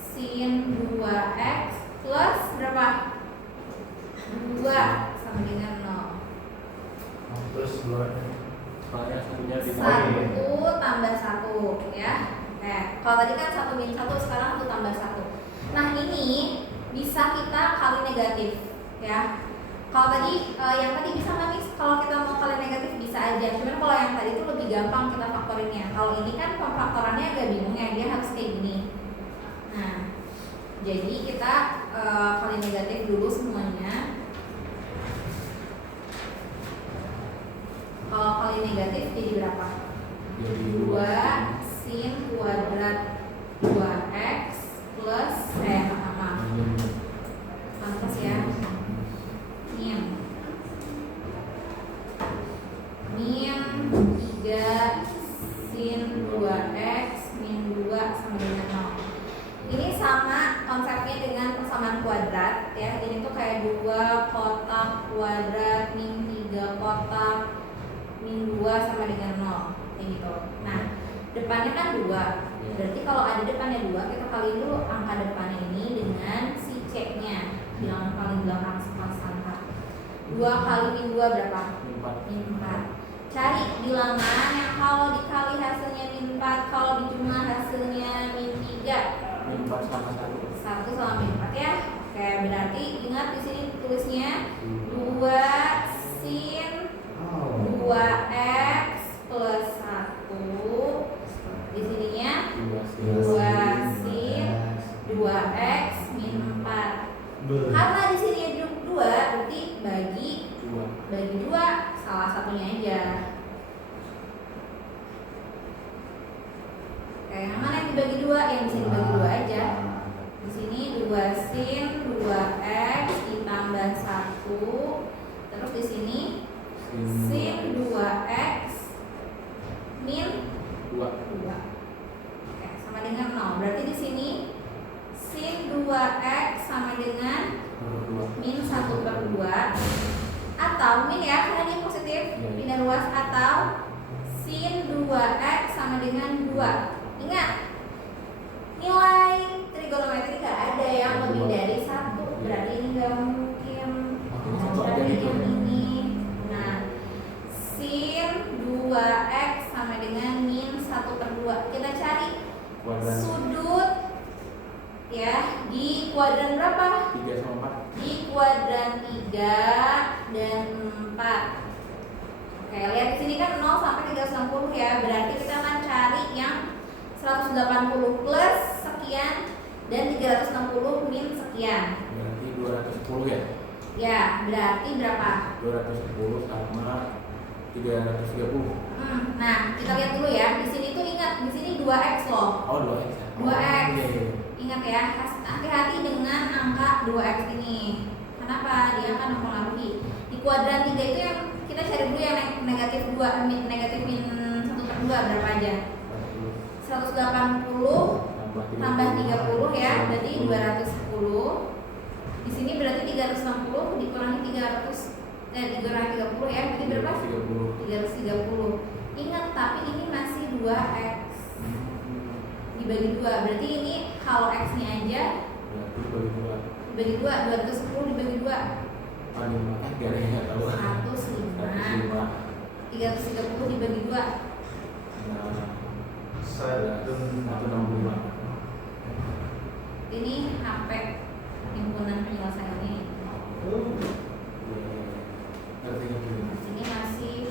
sin 2x plus berapa? 2 sama dengan 0. Terus dua-nya. Soalnya satunya di 1 tambah 1 ya. Kalau tadi kan 1 min 1, sekarang 1 tambah 1. Nah, ini bisa kita kali negatif ya. Kalau tadi yang tadi bisa nggak nih? Kalau kita mau kali negatif bisa aja. Cuman kalau yang tadi itu lebih gampang kita faktorinnya. Kalau ini kan pemfaktorannya agak bingung ya, dia harus kayak gini. Nah, jadi kita kali negatif dulu semuanya. Kalau kali negatif jadi berapa? jadi 2 sin kuadrat 2x plus maaf pantas ya, min 3 sin 2x min 2 sama dengan 0. Ini sama konsepnya dengan persamaan kuadrat ya. Ini tuh kayak 2 kotak kuadrat min 3 kotak min 2 sama dengan 0 kayak gitu. Nah, depannya kan 2. Berarti kalau ada depannya 2, kita kali dulu angka depannya ini dengan si C-nya. Bilangan paling belakang sangka. 2 kali min 2 berapa? Min 4. Cari bilangan yang kalau dikali hasilnya min 4, kalau dijumlah hasilnya min 3. min 4 sama 1. 1 sama min 4 ya. Oke, berarti ingat di sini tulisnya 2 sin 2x plus 1. Di sininya 2 sin 2x min 4. Karena di sini ada 2, berarti bagi 2, salah satunya aja. Oke, yang mana yang dibagi 2? Yang bisa dibagi 2 aja. Di sini 2 sin 2x ditambah 1. Terus di sini sin 2x min 2. Oke, sama dengan 0. Berarti di sini sin 2x sama dengan min 1/2 atau min ya, karena ini positif, pindah ruas, atau sin 2x sama dengan 2. Ingat, nilai trigonometri gak ada yang lebih dari 1. Berarti ini gak mungkin. Cari yang ini. Nah, sin 2x sama dengan min 1/2. Kita cari sudut ya di kuadran berapa? 3 sama 4. Di kuadran 3 dan 4. Oke, lihat di sini kan 0 sampai 360 ya. Berarti kita akan cari yang 180 plus sekian dan 360 min sekian. Berarti 210 ya? Ya, berarti berapa? 210 sama 330. Nah, kita lihat dulu ya. Di sini tuh ingat, di sini 2x loh. Oh, 2x ya? 2x. Iya. Ingat ya, hati-hati dengan angka 2x ini. Kenapa? Dia akan mempengaruhi. Di kuadran 3 itu yang kita cari dulu yang negatif 2, negatif min 1/2 berapa aja? 180 tambah 30 ya, berarti 210. Di sini berarti 360 dikurangi 300 dikurangi 30 ya, berarti berapa? 330. Ingat, tapi ini masih 2x dibagi 2. Berarti ini kalau x-nya aja dibagi 2, 210 dibagi 2. 105. 330 dibagi 2. 165. Ini HP himpunan penyelesaiannya. Berarti Di sini masih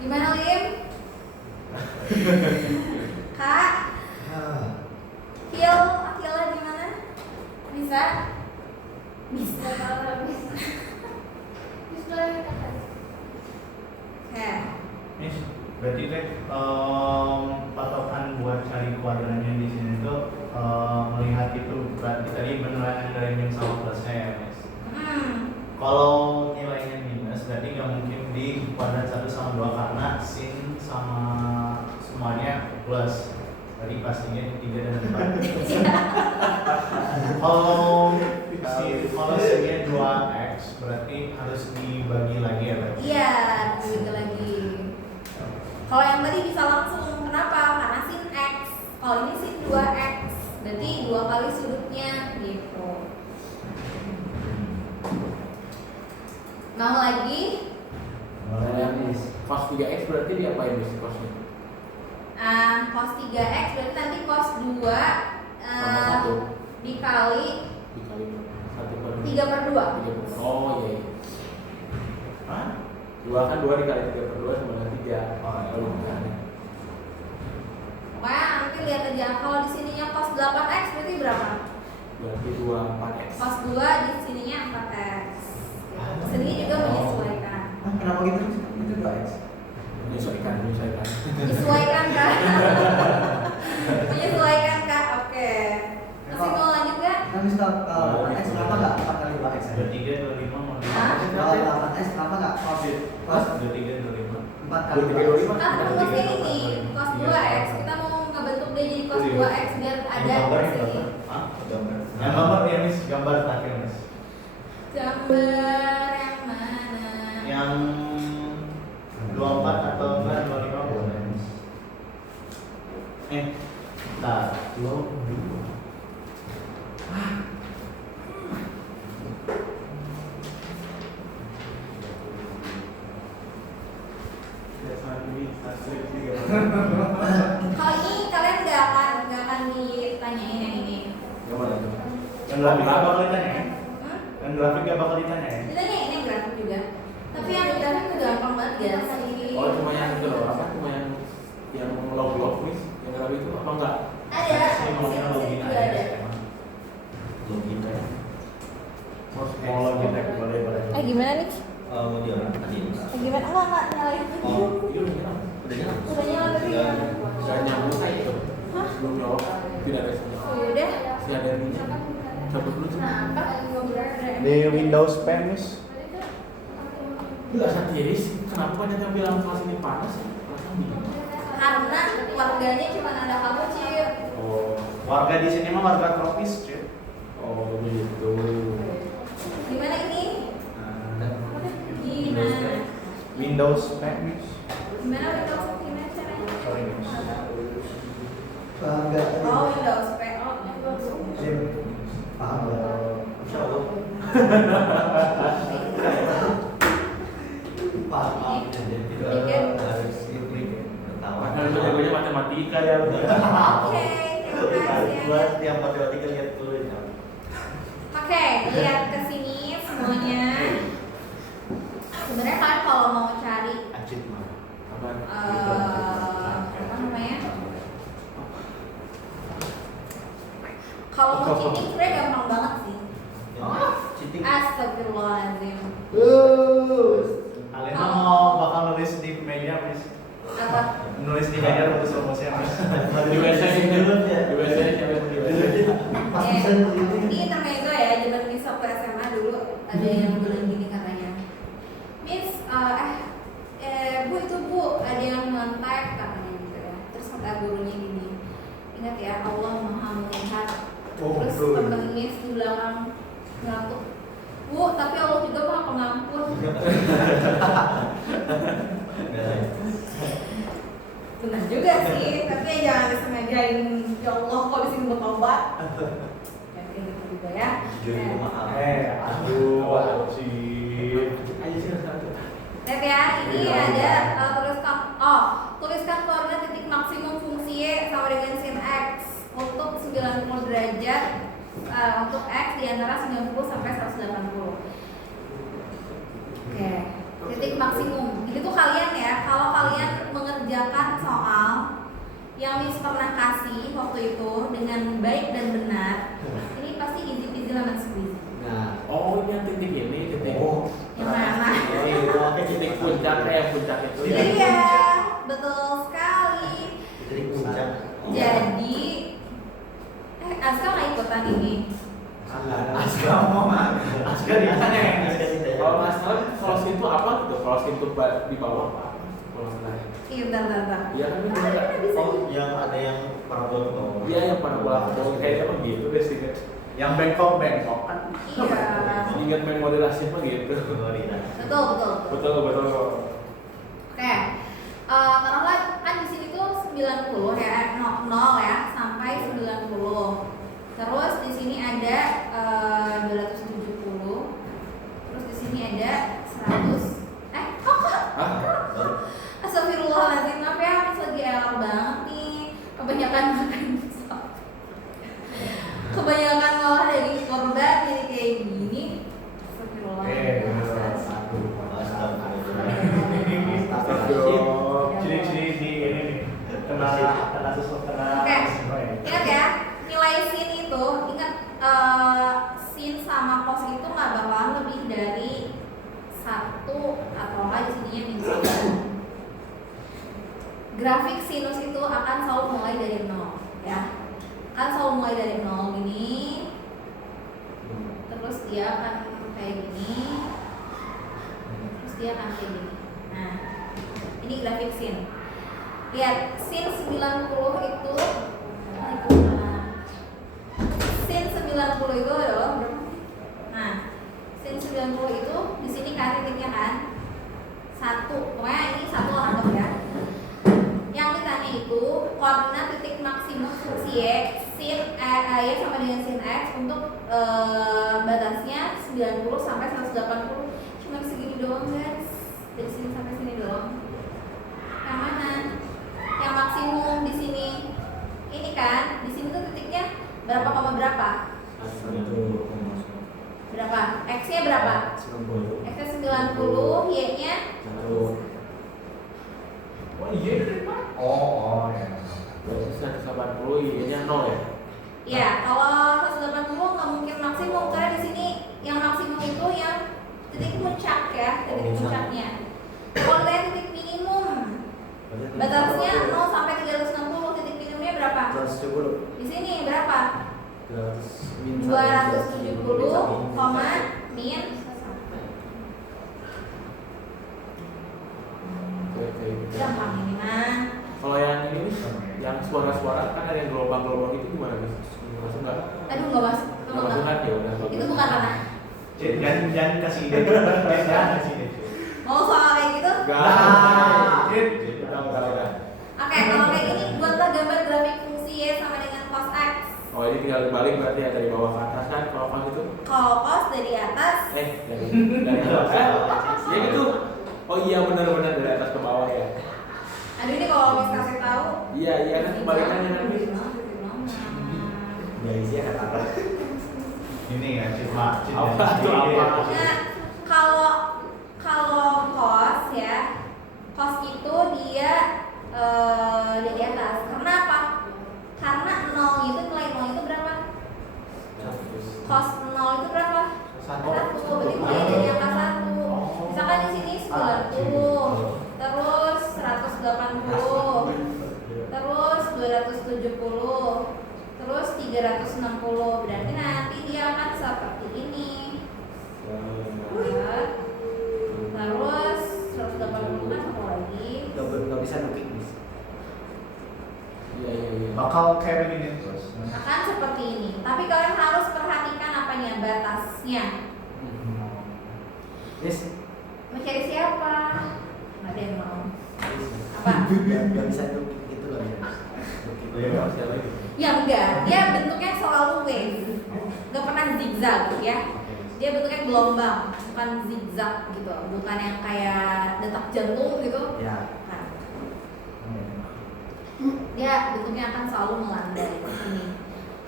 gimana Lim? Kak, Akila gimana? Bisa? Bisa. Oke. Miss, berarti teh patokan buat cari kuadrannya di sini tuh melihat itu berarti tadi penilaian dari min sama plusnya ya, Miss. Kalau nilainya minus berarti nggak mungkin di kuadran 1 sama 2 karena sin sama semuanya plus. Tadi pastinya 3 dan 4. Kalau sinnya 2x berarti harus dibagi lagi ya, Pak? Iya, dibagi lagi. Kalau yang tadi bisa langsung, kenapa? Karena sin x. Kalau ini sin 2x, berarti 2 kali sudutnya gitu. Mau lagi? cos 3x berarti diapain Miss cosnya? Cos 3x berarti nanti cos 2 Sama 1 dikali dikali 1/2. 3/2. Oh iya. Hah? 2 kan 2 dikali 3/2 sama dengan 3. Oh, iya. Kalau bukan. Pokoknya nanti lihat aja. Kalau di sininya cos 8x berarti berapa? Berarti 24x. Cos 2 di sininya 4x. Sini juga menyesuaikan. Kenapa gitu? Itu 2x. Menyesuaikan. Menyesuaikan Kak. Menyesuaikan Kak. Oke. Masih mau lanjut gak? Kan misal kalau 8x kenapa nggak 4 kali 2x aja? 23, 25, mau Hah? Kalau 8x kenapa nggak cos? Cos 23, 25. 4 kali 23, 2x. Kan rumusnya ini cos 2x. Kita mau ngebentuk dia jadi cos 2x biar ada di sini. Hah? Yang gambar ya, Miss, gambar terakhir, Miss. Gambar yang mana? Yang 24 atau enggak 25 boleh, Miss. Bentar. Kalau ini kalian nggak akan ditanyain yang ini. Gimana tuh? Yang grafik gak bakal ditanya ya? Hmm? Yang grafik gak bakal ditanya ya? Ditanyain yang grafik juga. Tapi yang grafik itu gampang banget ya sih. Oh cuma yang itu loh, apa? Cuma yang log Miss, yang rapi itu apa enggak? Ada. Saya mau Mesin login juga aja ada. emang. Login kan? Mau login tag boleh. Gimana nih? Mau dia tadi. Gimana? Enggak nyalain. Oh, iya udah nyala. Udah nyala. Udah nyala tapi Udah. Gak nyambung kayak itu. Hah? Belum nyolok, tidak ada sinyal. Udah. Si ada yang minjem. Cabut dulu sih. Apa? Di Windows Pen, Miss. Enggak satiris. Kenapa banyak yang bilang kelas ini panas ya? Perasaan dingin. Karena warganya cuma ada kamu Cil. Oh, Warga di sini mah warga tropis, cuy. oh begitu. Gimana ini? Nah, Gimana? Windows Pen, Miss. Gimana Windows? Gimana caranya? Sorry, Miss. Paham nggak tadi? Oh Windows P. Oh Sim. Paham nggak? Insya Allah. Paham. Tidak harus diklik ya. Pertama. Padahal itu jagonya matematika ya. Oke, terima kasih. Buat yang matematika lihat dulu ya. Oke, lihat ke sini semuanya. Sebenarnya kalian kalau mau cari Acit mah. Apa? apa namanya? Kalau mau cheating sebenarnya gampang banget sih. Cheating. Astagfirullahaladzim. Kalian mah mau bakal nulis di meja, Miss. Apa? Nulis di meja rumus-rumusnya, Miss. Di WC dulu ya. Di WC siapa yang di WC? Pas Eh, bisa ini intermezzo ya, zaman Miss waktu SMA dulu ada yang bilang gini katanya, Miss, Bu itu Bu, ada yang nyontek katanya gitu ya. Terus kata gurunya gini, ingat ya Allah Maha melihat. Terus temen Miss di belakang nyeletuk, Bu, tapi Allah juga Maha pengampun. Benar juga sih, tapi ya jangan disengajain, ya Allah kok di sini bertobat. Ya kayak gitu juga ya. Jujur itu mahal. Aduh, Acit. ya, ini ada tuliskan koordinat titik maksimum fungsi Y sama dengan sin X untuk 90 derajat untuk X di antara 90 sampai 180. Oke, titik maksimum. Jadi tuh kalian ya, kalau kalian mengerjakan soal yang Miss pernah kasih waktu itu dengan baik dan benar, ini pasti easy lemon squeezy. Nah, Oh, yang titik ini, titik. Yang mana? Titik puncak kayak puncak itu ya. Iya, betul sekali. titik puncak. Jadi, Aska nggak ikutan ini. Aska mau mah. Aska di mana ya? Kalau nggak salah, kalau situ apa gitu? Kalau situ di bawah apa? Kalau nggak salah. Iya, bentar. Iya kan itu Ah, enggak. ini bisa. Oh, yang ada yang parabol ke bawah. Iya yang pada bola kayaknya apa gitu deh sih. Yang Bangkok kan. Iya. Ingat main moderasi apa gitu. Betul. Betul. Oke. Taruhlah kan di sini tuh 90 ya, 0 ya sampai 90. Terus di sini ada 270. Terus di sini ada 100. Astagfirullahaladzim, maaf ya, Miss lagi error banget nih. Kebanyakan makan kebanyakan ngolah daging korban jadi kayak gini. Astagfirullahaladzim. Ciri-ciri di ini nih. Kena Oke. Ingat ya, nilai sin itu ingat sin sama cos itu nggak bakalan lebih dari 1 atau nggak di sininya -1. Grafik sinus itu akan selalu mulai dari 0 ya. Akan selalu mulai dari 0 gini. Terus dia akan kayak gini. Terus dia akan kayak gini. Nah, ini grafik sin. Lihat, sin 90 itu sin 90 itu adalah berapa? Nah, sin 90 itu di sini kan titiknya kan 1. Pokoknya ini 1 anggap ya. Yang ditanya itu koordinat titik maksimum fungsi Y sin Y sama dengan sin X untuk batasnya 90 sampai 180. Cuma segini doang guys. Dari sini sampai sini doang. Yang mana? Yang maksimum di sini. Ini kan, di sini tuh titiknya berapa koma berapa? Berapa? X-nya berapa? 90. X-nya 90, Y-nya 1. Oh iya dari mana? Oh ya. Berarti 180 ininya 0 ya. ya, kalau 180 nggak mungkin maksimum karena di sini yang maksimum itu yang titik puncak ya, titik puncaknya. Kalau lihat titik minimum, batasnya 0 sampai 360, titik minimumnya berapa? 170. Di sini berapa? 270, 270, koma min. Oke. Gampang ini mah. Kalau yang ini yang suara-suara kan ada yang gelombang-gelombang itu gimana nih? Masuk nggak? Aduh nggak masuk. Nggak masuk kan ya udah. Itu bukan ranah. Jangan kasih ide. Jangan kasih ide. Mau soal kayak gitu? Udah. Oke, kalau kayak gini buatlah gambar grafik fungsi Y sama dengan cos X. Oh ini tinggal dibalik berarti ya dari bawah ke atas kan? Kalau pas itu? Kalau cos dari atas, dari atas. Ya gitu. Oh iya benar-benar dari atas ke bawah ya. aduh ini kalau Miss kasih tahu. Iya kan kebalikannya kan. Ya isinya kata apa? Ini kan cuma Apa tuh apa? Nah, kalau cos ya, cos itu dia dari atas. Karena apa? Karena 0 itu nilai 0 itu berapa? Cos 0 itu berapa? 1. Berarti mulai dari angka 1. Misalkan di sini 90, terus 180, terus 270, terus 360. Berarti nanti dia akan seperti ini. Terus 180 kan satu lagi. Nggak bisa nukik bis. Iya. bakal kayak begini terus. Akan seperti ini. Tapi kalian harus perhatikan apanya batasnya. Yes. Mau cari siapa? Nggak ada yang mau. Apa? Nggak bisa nukik itu loh ya. Iya. Siapa lagi? Ya enggak. Dia bentuknya selalu wave. Nggak pernah zigzag ya. Dia bentuknya gelombang, bukan zigzag gitu, bukan yang kayak detak jantung gitu. Ya. Nah, dia bentuknya akan selalu melandai ini.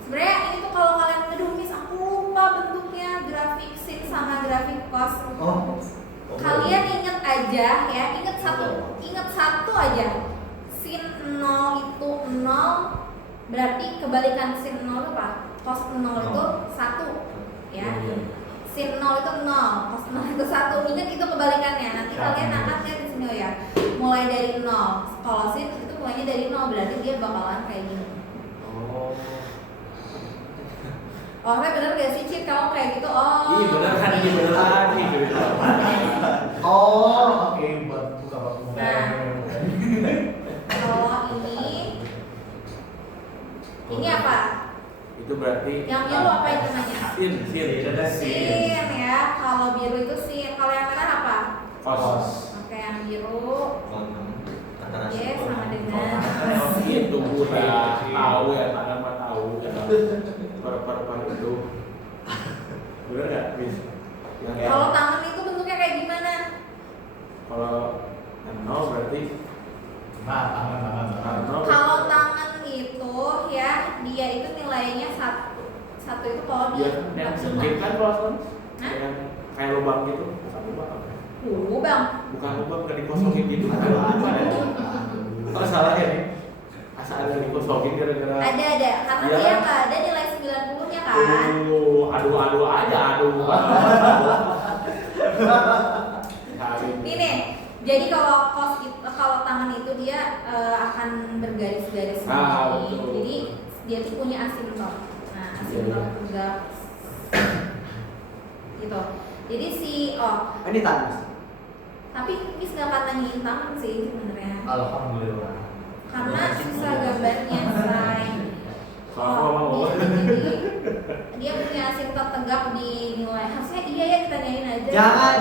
Sebenarnya ini tuh kalau kalian aduh miss aku lupa bentuknya grafik sin sama grafik cos. Oh. Kalian inget aja ya, inget satu aja. Sin 0 itu 0, berarti kebalikan sin 0 itu apa? Cos 0 itu 1 ya. Sin 0 itu 0, cos 0 itu 1. Ingat itu kebalikannya. Nanti kalian akan lihat di sini ya. Mulai dari 0. Kalau sin itu mulainya dari 0, berarti dia bakalan kayak gini. Oh, bener gak sih Cid? Kamu kayak gitu? Oh. Ih bener kan, ini bener lagi gitu. Oh, oke, buat buka buka. Nah. Kalau ini apa? Itu berarti Yang biru apa itu namanya? sin. Sin ya. Kalau biru itu sin. Kalau yang merah apa? Cos. Oke, yang biru. Antara Yes, sama dengan Itu udah tahu ya, tangan mah tahu ya. Per itu. Bener nggak, Miss? kalau tangan itu bentuknya kayak gimana? Kalau 0 berarti Tangan. Kalau tangan itu ya dia itu nilainya satu itu kalau dia dia yang sempit kan kalau Hah? yang kayak lubang gitu, bukan lubang apa? bang. Bukan lubang nggak dikosongin gitu. Oh salah ya nih. Asal ada dikosongin gara-gara. Ada karena Iya. dia nggak ada nilai 90-nya kan. Aduh aja. Ini nih, jadi kalau tangan itu dia akan bergaris-garis begini. Betul. Jadi dia tuh punya asimtot. Nah, asimtot tegak gitu. Jadi Ini tangan. tapi ini nggak akan nanyain tangan sih sebenarnya. Alhamdulillah. Karena susah gambarnya, say. Kalau Jadi dia punya asimtot tegak di nilai. Harusnya iya ya ditanyain aja. Jangan.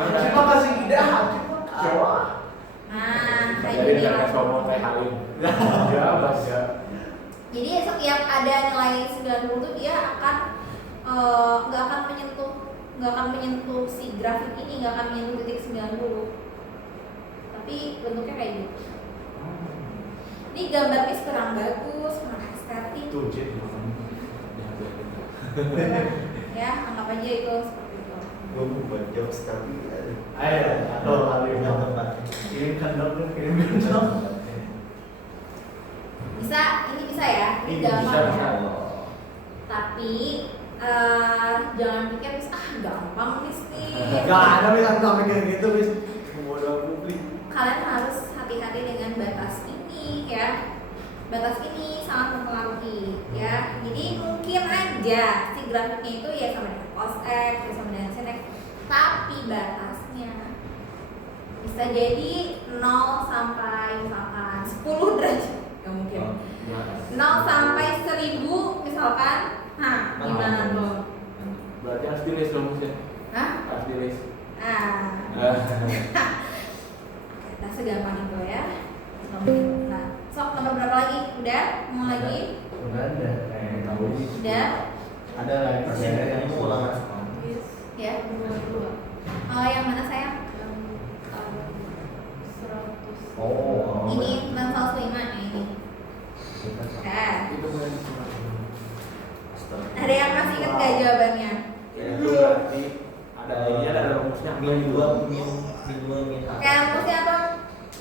Kita masih ide hati Jawa. Nah, kayak jadi gini nggak lah. sombong kayak Halim. Ya, baca. Jadi setiap ada nilai 90 tuh dia akan nggak akan menyentuh si grafik ini, nggak akan menyentuh titik 90. Tapi bentuknya kayak gitu. Ini gambarnya kurang bagus, kurang estetik. Tuh, Cid. Ya, anggap aja itu seperti itu. Gue mau buat jokes tapi Ayo, atau Halim. Kirimkan dong, kirimkan dong. Ini bisa ya, ini Ini gampang bisa. ya. Tapi jangan pikir gampang nih. Gak ada bilang kayak gitu, bis. modal publik. Kalian harus hati-hati dengan batas ini ya. Batas ini sangat mempengaruhi ya. Jadi mungkin aja si grafiknya itu ya sama dengan cos X, ya sama dengan sin X, tapi batasnya bisa jadi 0 sampai misalkan 10 derajat. Gak mungkin. 0 sampai 1000 misalkan. Nah, gimana tuh? Berarti harus di list dong, Miss. Hah? Harus di list. Nah, segampang itu ya. Nah, sok nomor berapa lagi? Udah? Mau lagi? Udah ada. Tahu. Udah? Ada lagi. Persennya ini ulangan. Ya, dua. Yang mana sayang? Oh. Ini 605 ini. Nah, Itu bukan ada yang masih inget gak jawabannya? itu berarti ada rumusnya. Min 2 min A. Kayak rumusnya apa?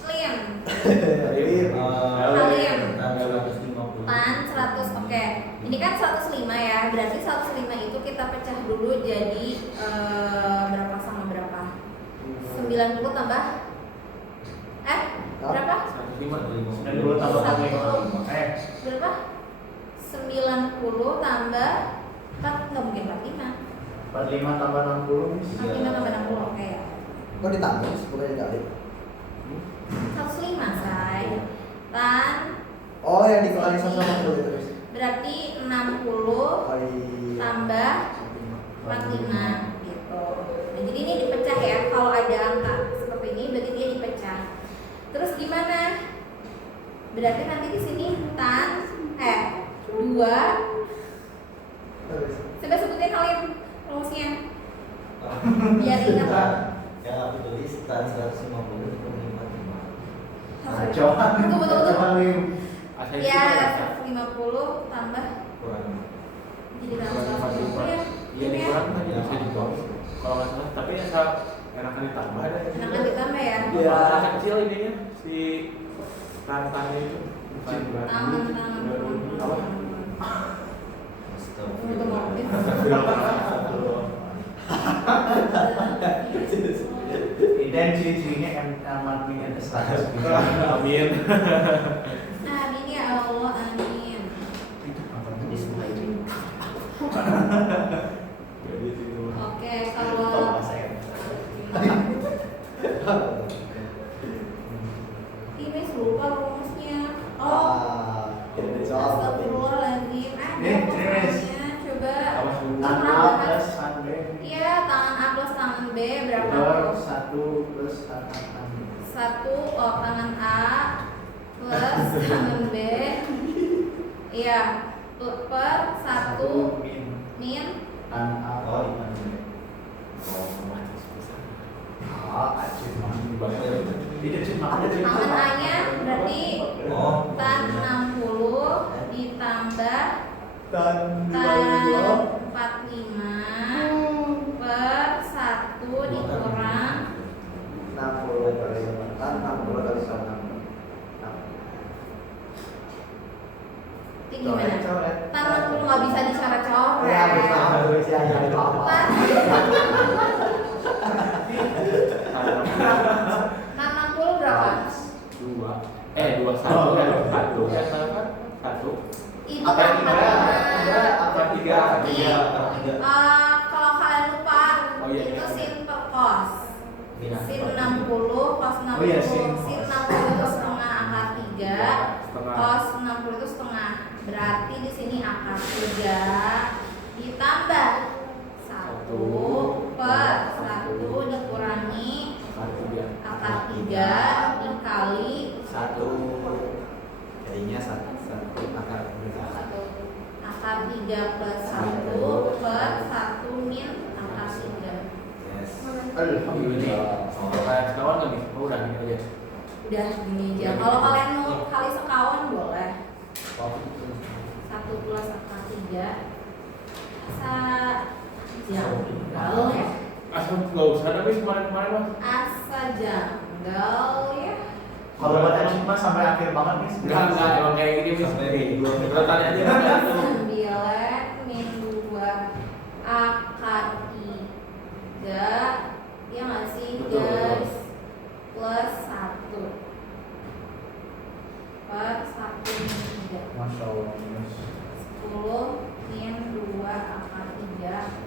Lim. Halim. Halim. Tan 150. Tan 100, oke. Ini kan 105 ya, berarti 105 itu kita pecah dulu jadi berapa sama berapa? 90 tambah berapa? 105. Dan dulu tambah kami. Berapa? 90 tambah 4, nggak mungkin 45. 45 tambah 60. 45 tambah 60, oke ya. Kok ditambah? Bukan dikali. 105 say. Tan Oh, yang dikali 150 gitu, bis. berarti 60 Kali tambah 45 gitu. Nah, jadi ini dipecah ya. Kalau ada angka seperti ini berarti dia dipecah. Terus gimana? Berarti nanti di sini tan 2. Coba sebutin Halim. rumusnya? Biar ingat. Yang aku tulis tan 150 itu mengimpan 5 Coba. Betul. Asal Ya, itu 150 tambah kurang. jadi tambah 150 ya. iya dikurang kan jadi bisa dibuang kalau nggak salah, tapi asal enakan ditambah ada. Enakan ditambah ya. Iya. Asal kecil ininya si rantangnya itu bukan Tangan. apa? Dan ciri-cirinya aman punya 100. Amin. Amin ya Allah, amin. Jadi semua ini. Oke, kalau ini lupa rumusnya. Oh, astagfirullahaladzim. Nih, Tris. Coba. Tangan A plus tangan B. Iya, tangan A plus tangan B berapa? Per 1 plus tangan B. 1 tangan A plus tangan B. Iya, per 1 min Tangan A Oh, tangan B. Acil mah. Tidak cuma tangan A-nya berarti Oh. tan 60 ditambah dan tan 45 per 1 dikurang 60 kali 60 kali 1. ini gimana? Tan 60 nggak bisa dicoret-coret. Ya, bisa harus ya itu apa? Tan 60 berapa? 21 1 ya kan 1 Itu Apa yang tan tiga? 45. Apa tiga? Kalau kalian lupa, Oh, iya, itu iya. sin per cos. Minus. Sin 60, cos 60. Oh, iya, sin. Sin 60 itu setengah akar 3, setengah. cos 60 itu setengah. Berarti di sini akar 3 ditambah 1 per 1 dikurangi akar 3 dikali 1 jadinya 1 akar akar 3 plus 1 per 1 min akar 3. yes. Alhamdulillah. kayak sekawan nggak nih? Oh udah gini aja. Udah gini aja. Kalau kalian mau kali sekawan boleh. 1 plus akar 3 asa janggal ya. Asal nggak usah tapi kemarin-kemarin mas. Asa janggal ya. Kalau buat MC mah sampai akhir banget nih. Enggak emang kayak gini mis. Sampai 2 Kita tanya aja. 9 min 2 akar 3 ya nggak sih Betul, guys, plus 1 per 1 min 3 Masya Allah. 10 min 2 akar 3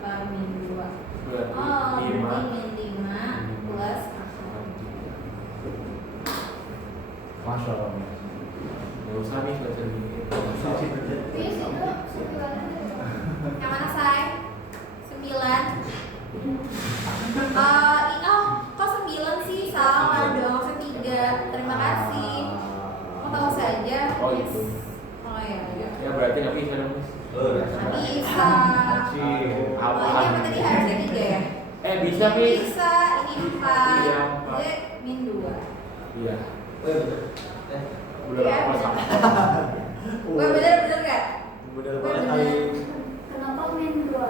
per min 2. Berarti Oh, 5. berarti min 5 plus akar 3. Masya Allah. Nggak usah nih baca gini. Wis itu 9. Yang mana say? 9. Kok 9 sih? Salah dong, 3. Terima kasih. Mau tahu saja. Oh, itu. Oh ya, ya. Ya berarti nggak bisa dong mis. Nggak bisa. Oh, ini apa tadi harusnya 3 ya? Bisa Ini mis. bisa, ini 4. Iya, 4. Jadi min 2. Iya. Oh, Udah Iya. apa sama? Gue bener gak? Bener Gue banget bener. kali. Kenapa min 2?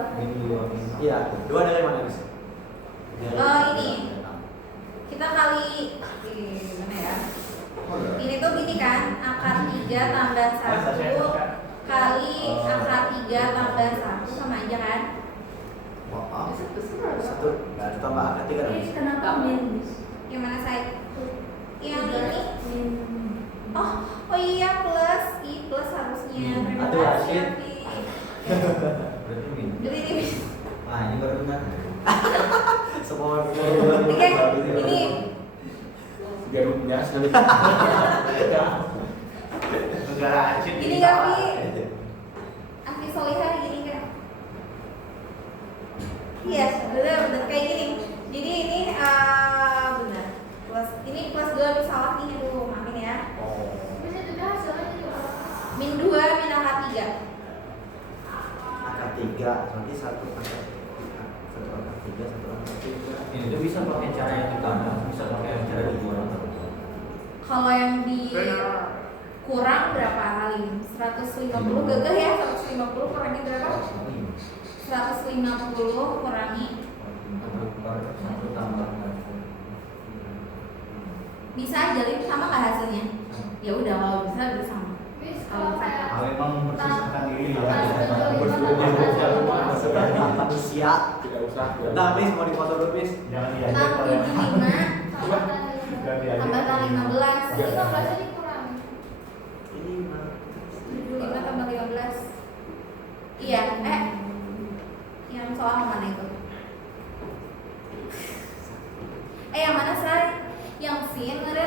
Iya 2 dari mana guys? Ini. Kita kali gimana ya? Ini tuh gini kan, akar 3 tambah 1 kali akar 3 tambah 1 sama aja kan? Maaf. 1 tambah akar 3 dong. Kenapa min? Yang mana saya? Yang ini? Min. Oh iya plus, plus harusnya. Terima Aduh, kasih. Asyid. Afi. berarti min. Jadi ini, Nah, ini baru benar. Semua Oke, ini Garutnya sekali. Negara Aceh. Ini gak Fi? Afi Solihah gini kan? Iya, bener kayak gini. Jadi ini benar. Plus ini plus 2 misalnya nih dulu, maafin ya. Bisa juga hasilnya juga. Min 2 min akar 3. akar 3 nanti 1 akar satu angka 3, satu angka 3. Itu bisa pakai cara yang di kanan, bisa pakai cara di luar. Kalau yang di kurang berapa Halim? 150 gagah ya, 150 kurangi berapa? 150 kurangi Satu tambah bisa aja Lim, sama nggak hasilnya? Ya udah kalau bisa bersama. Bis kalau kayak Kalau emang mempersisihkan diri ya. manusia. Tidak usah. Nah, Miss mau dipoto dulu, Miss. Jangan diajak kalau yang 675 nggak diajak. tambah 15. 15 dikurangi. Ini 75 tambah 15. Iya, yang soal mana itu? Yang mana Shay? Yang sin ngeri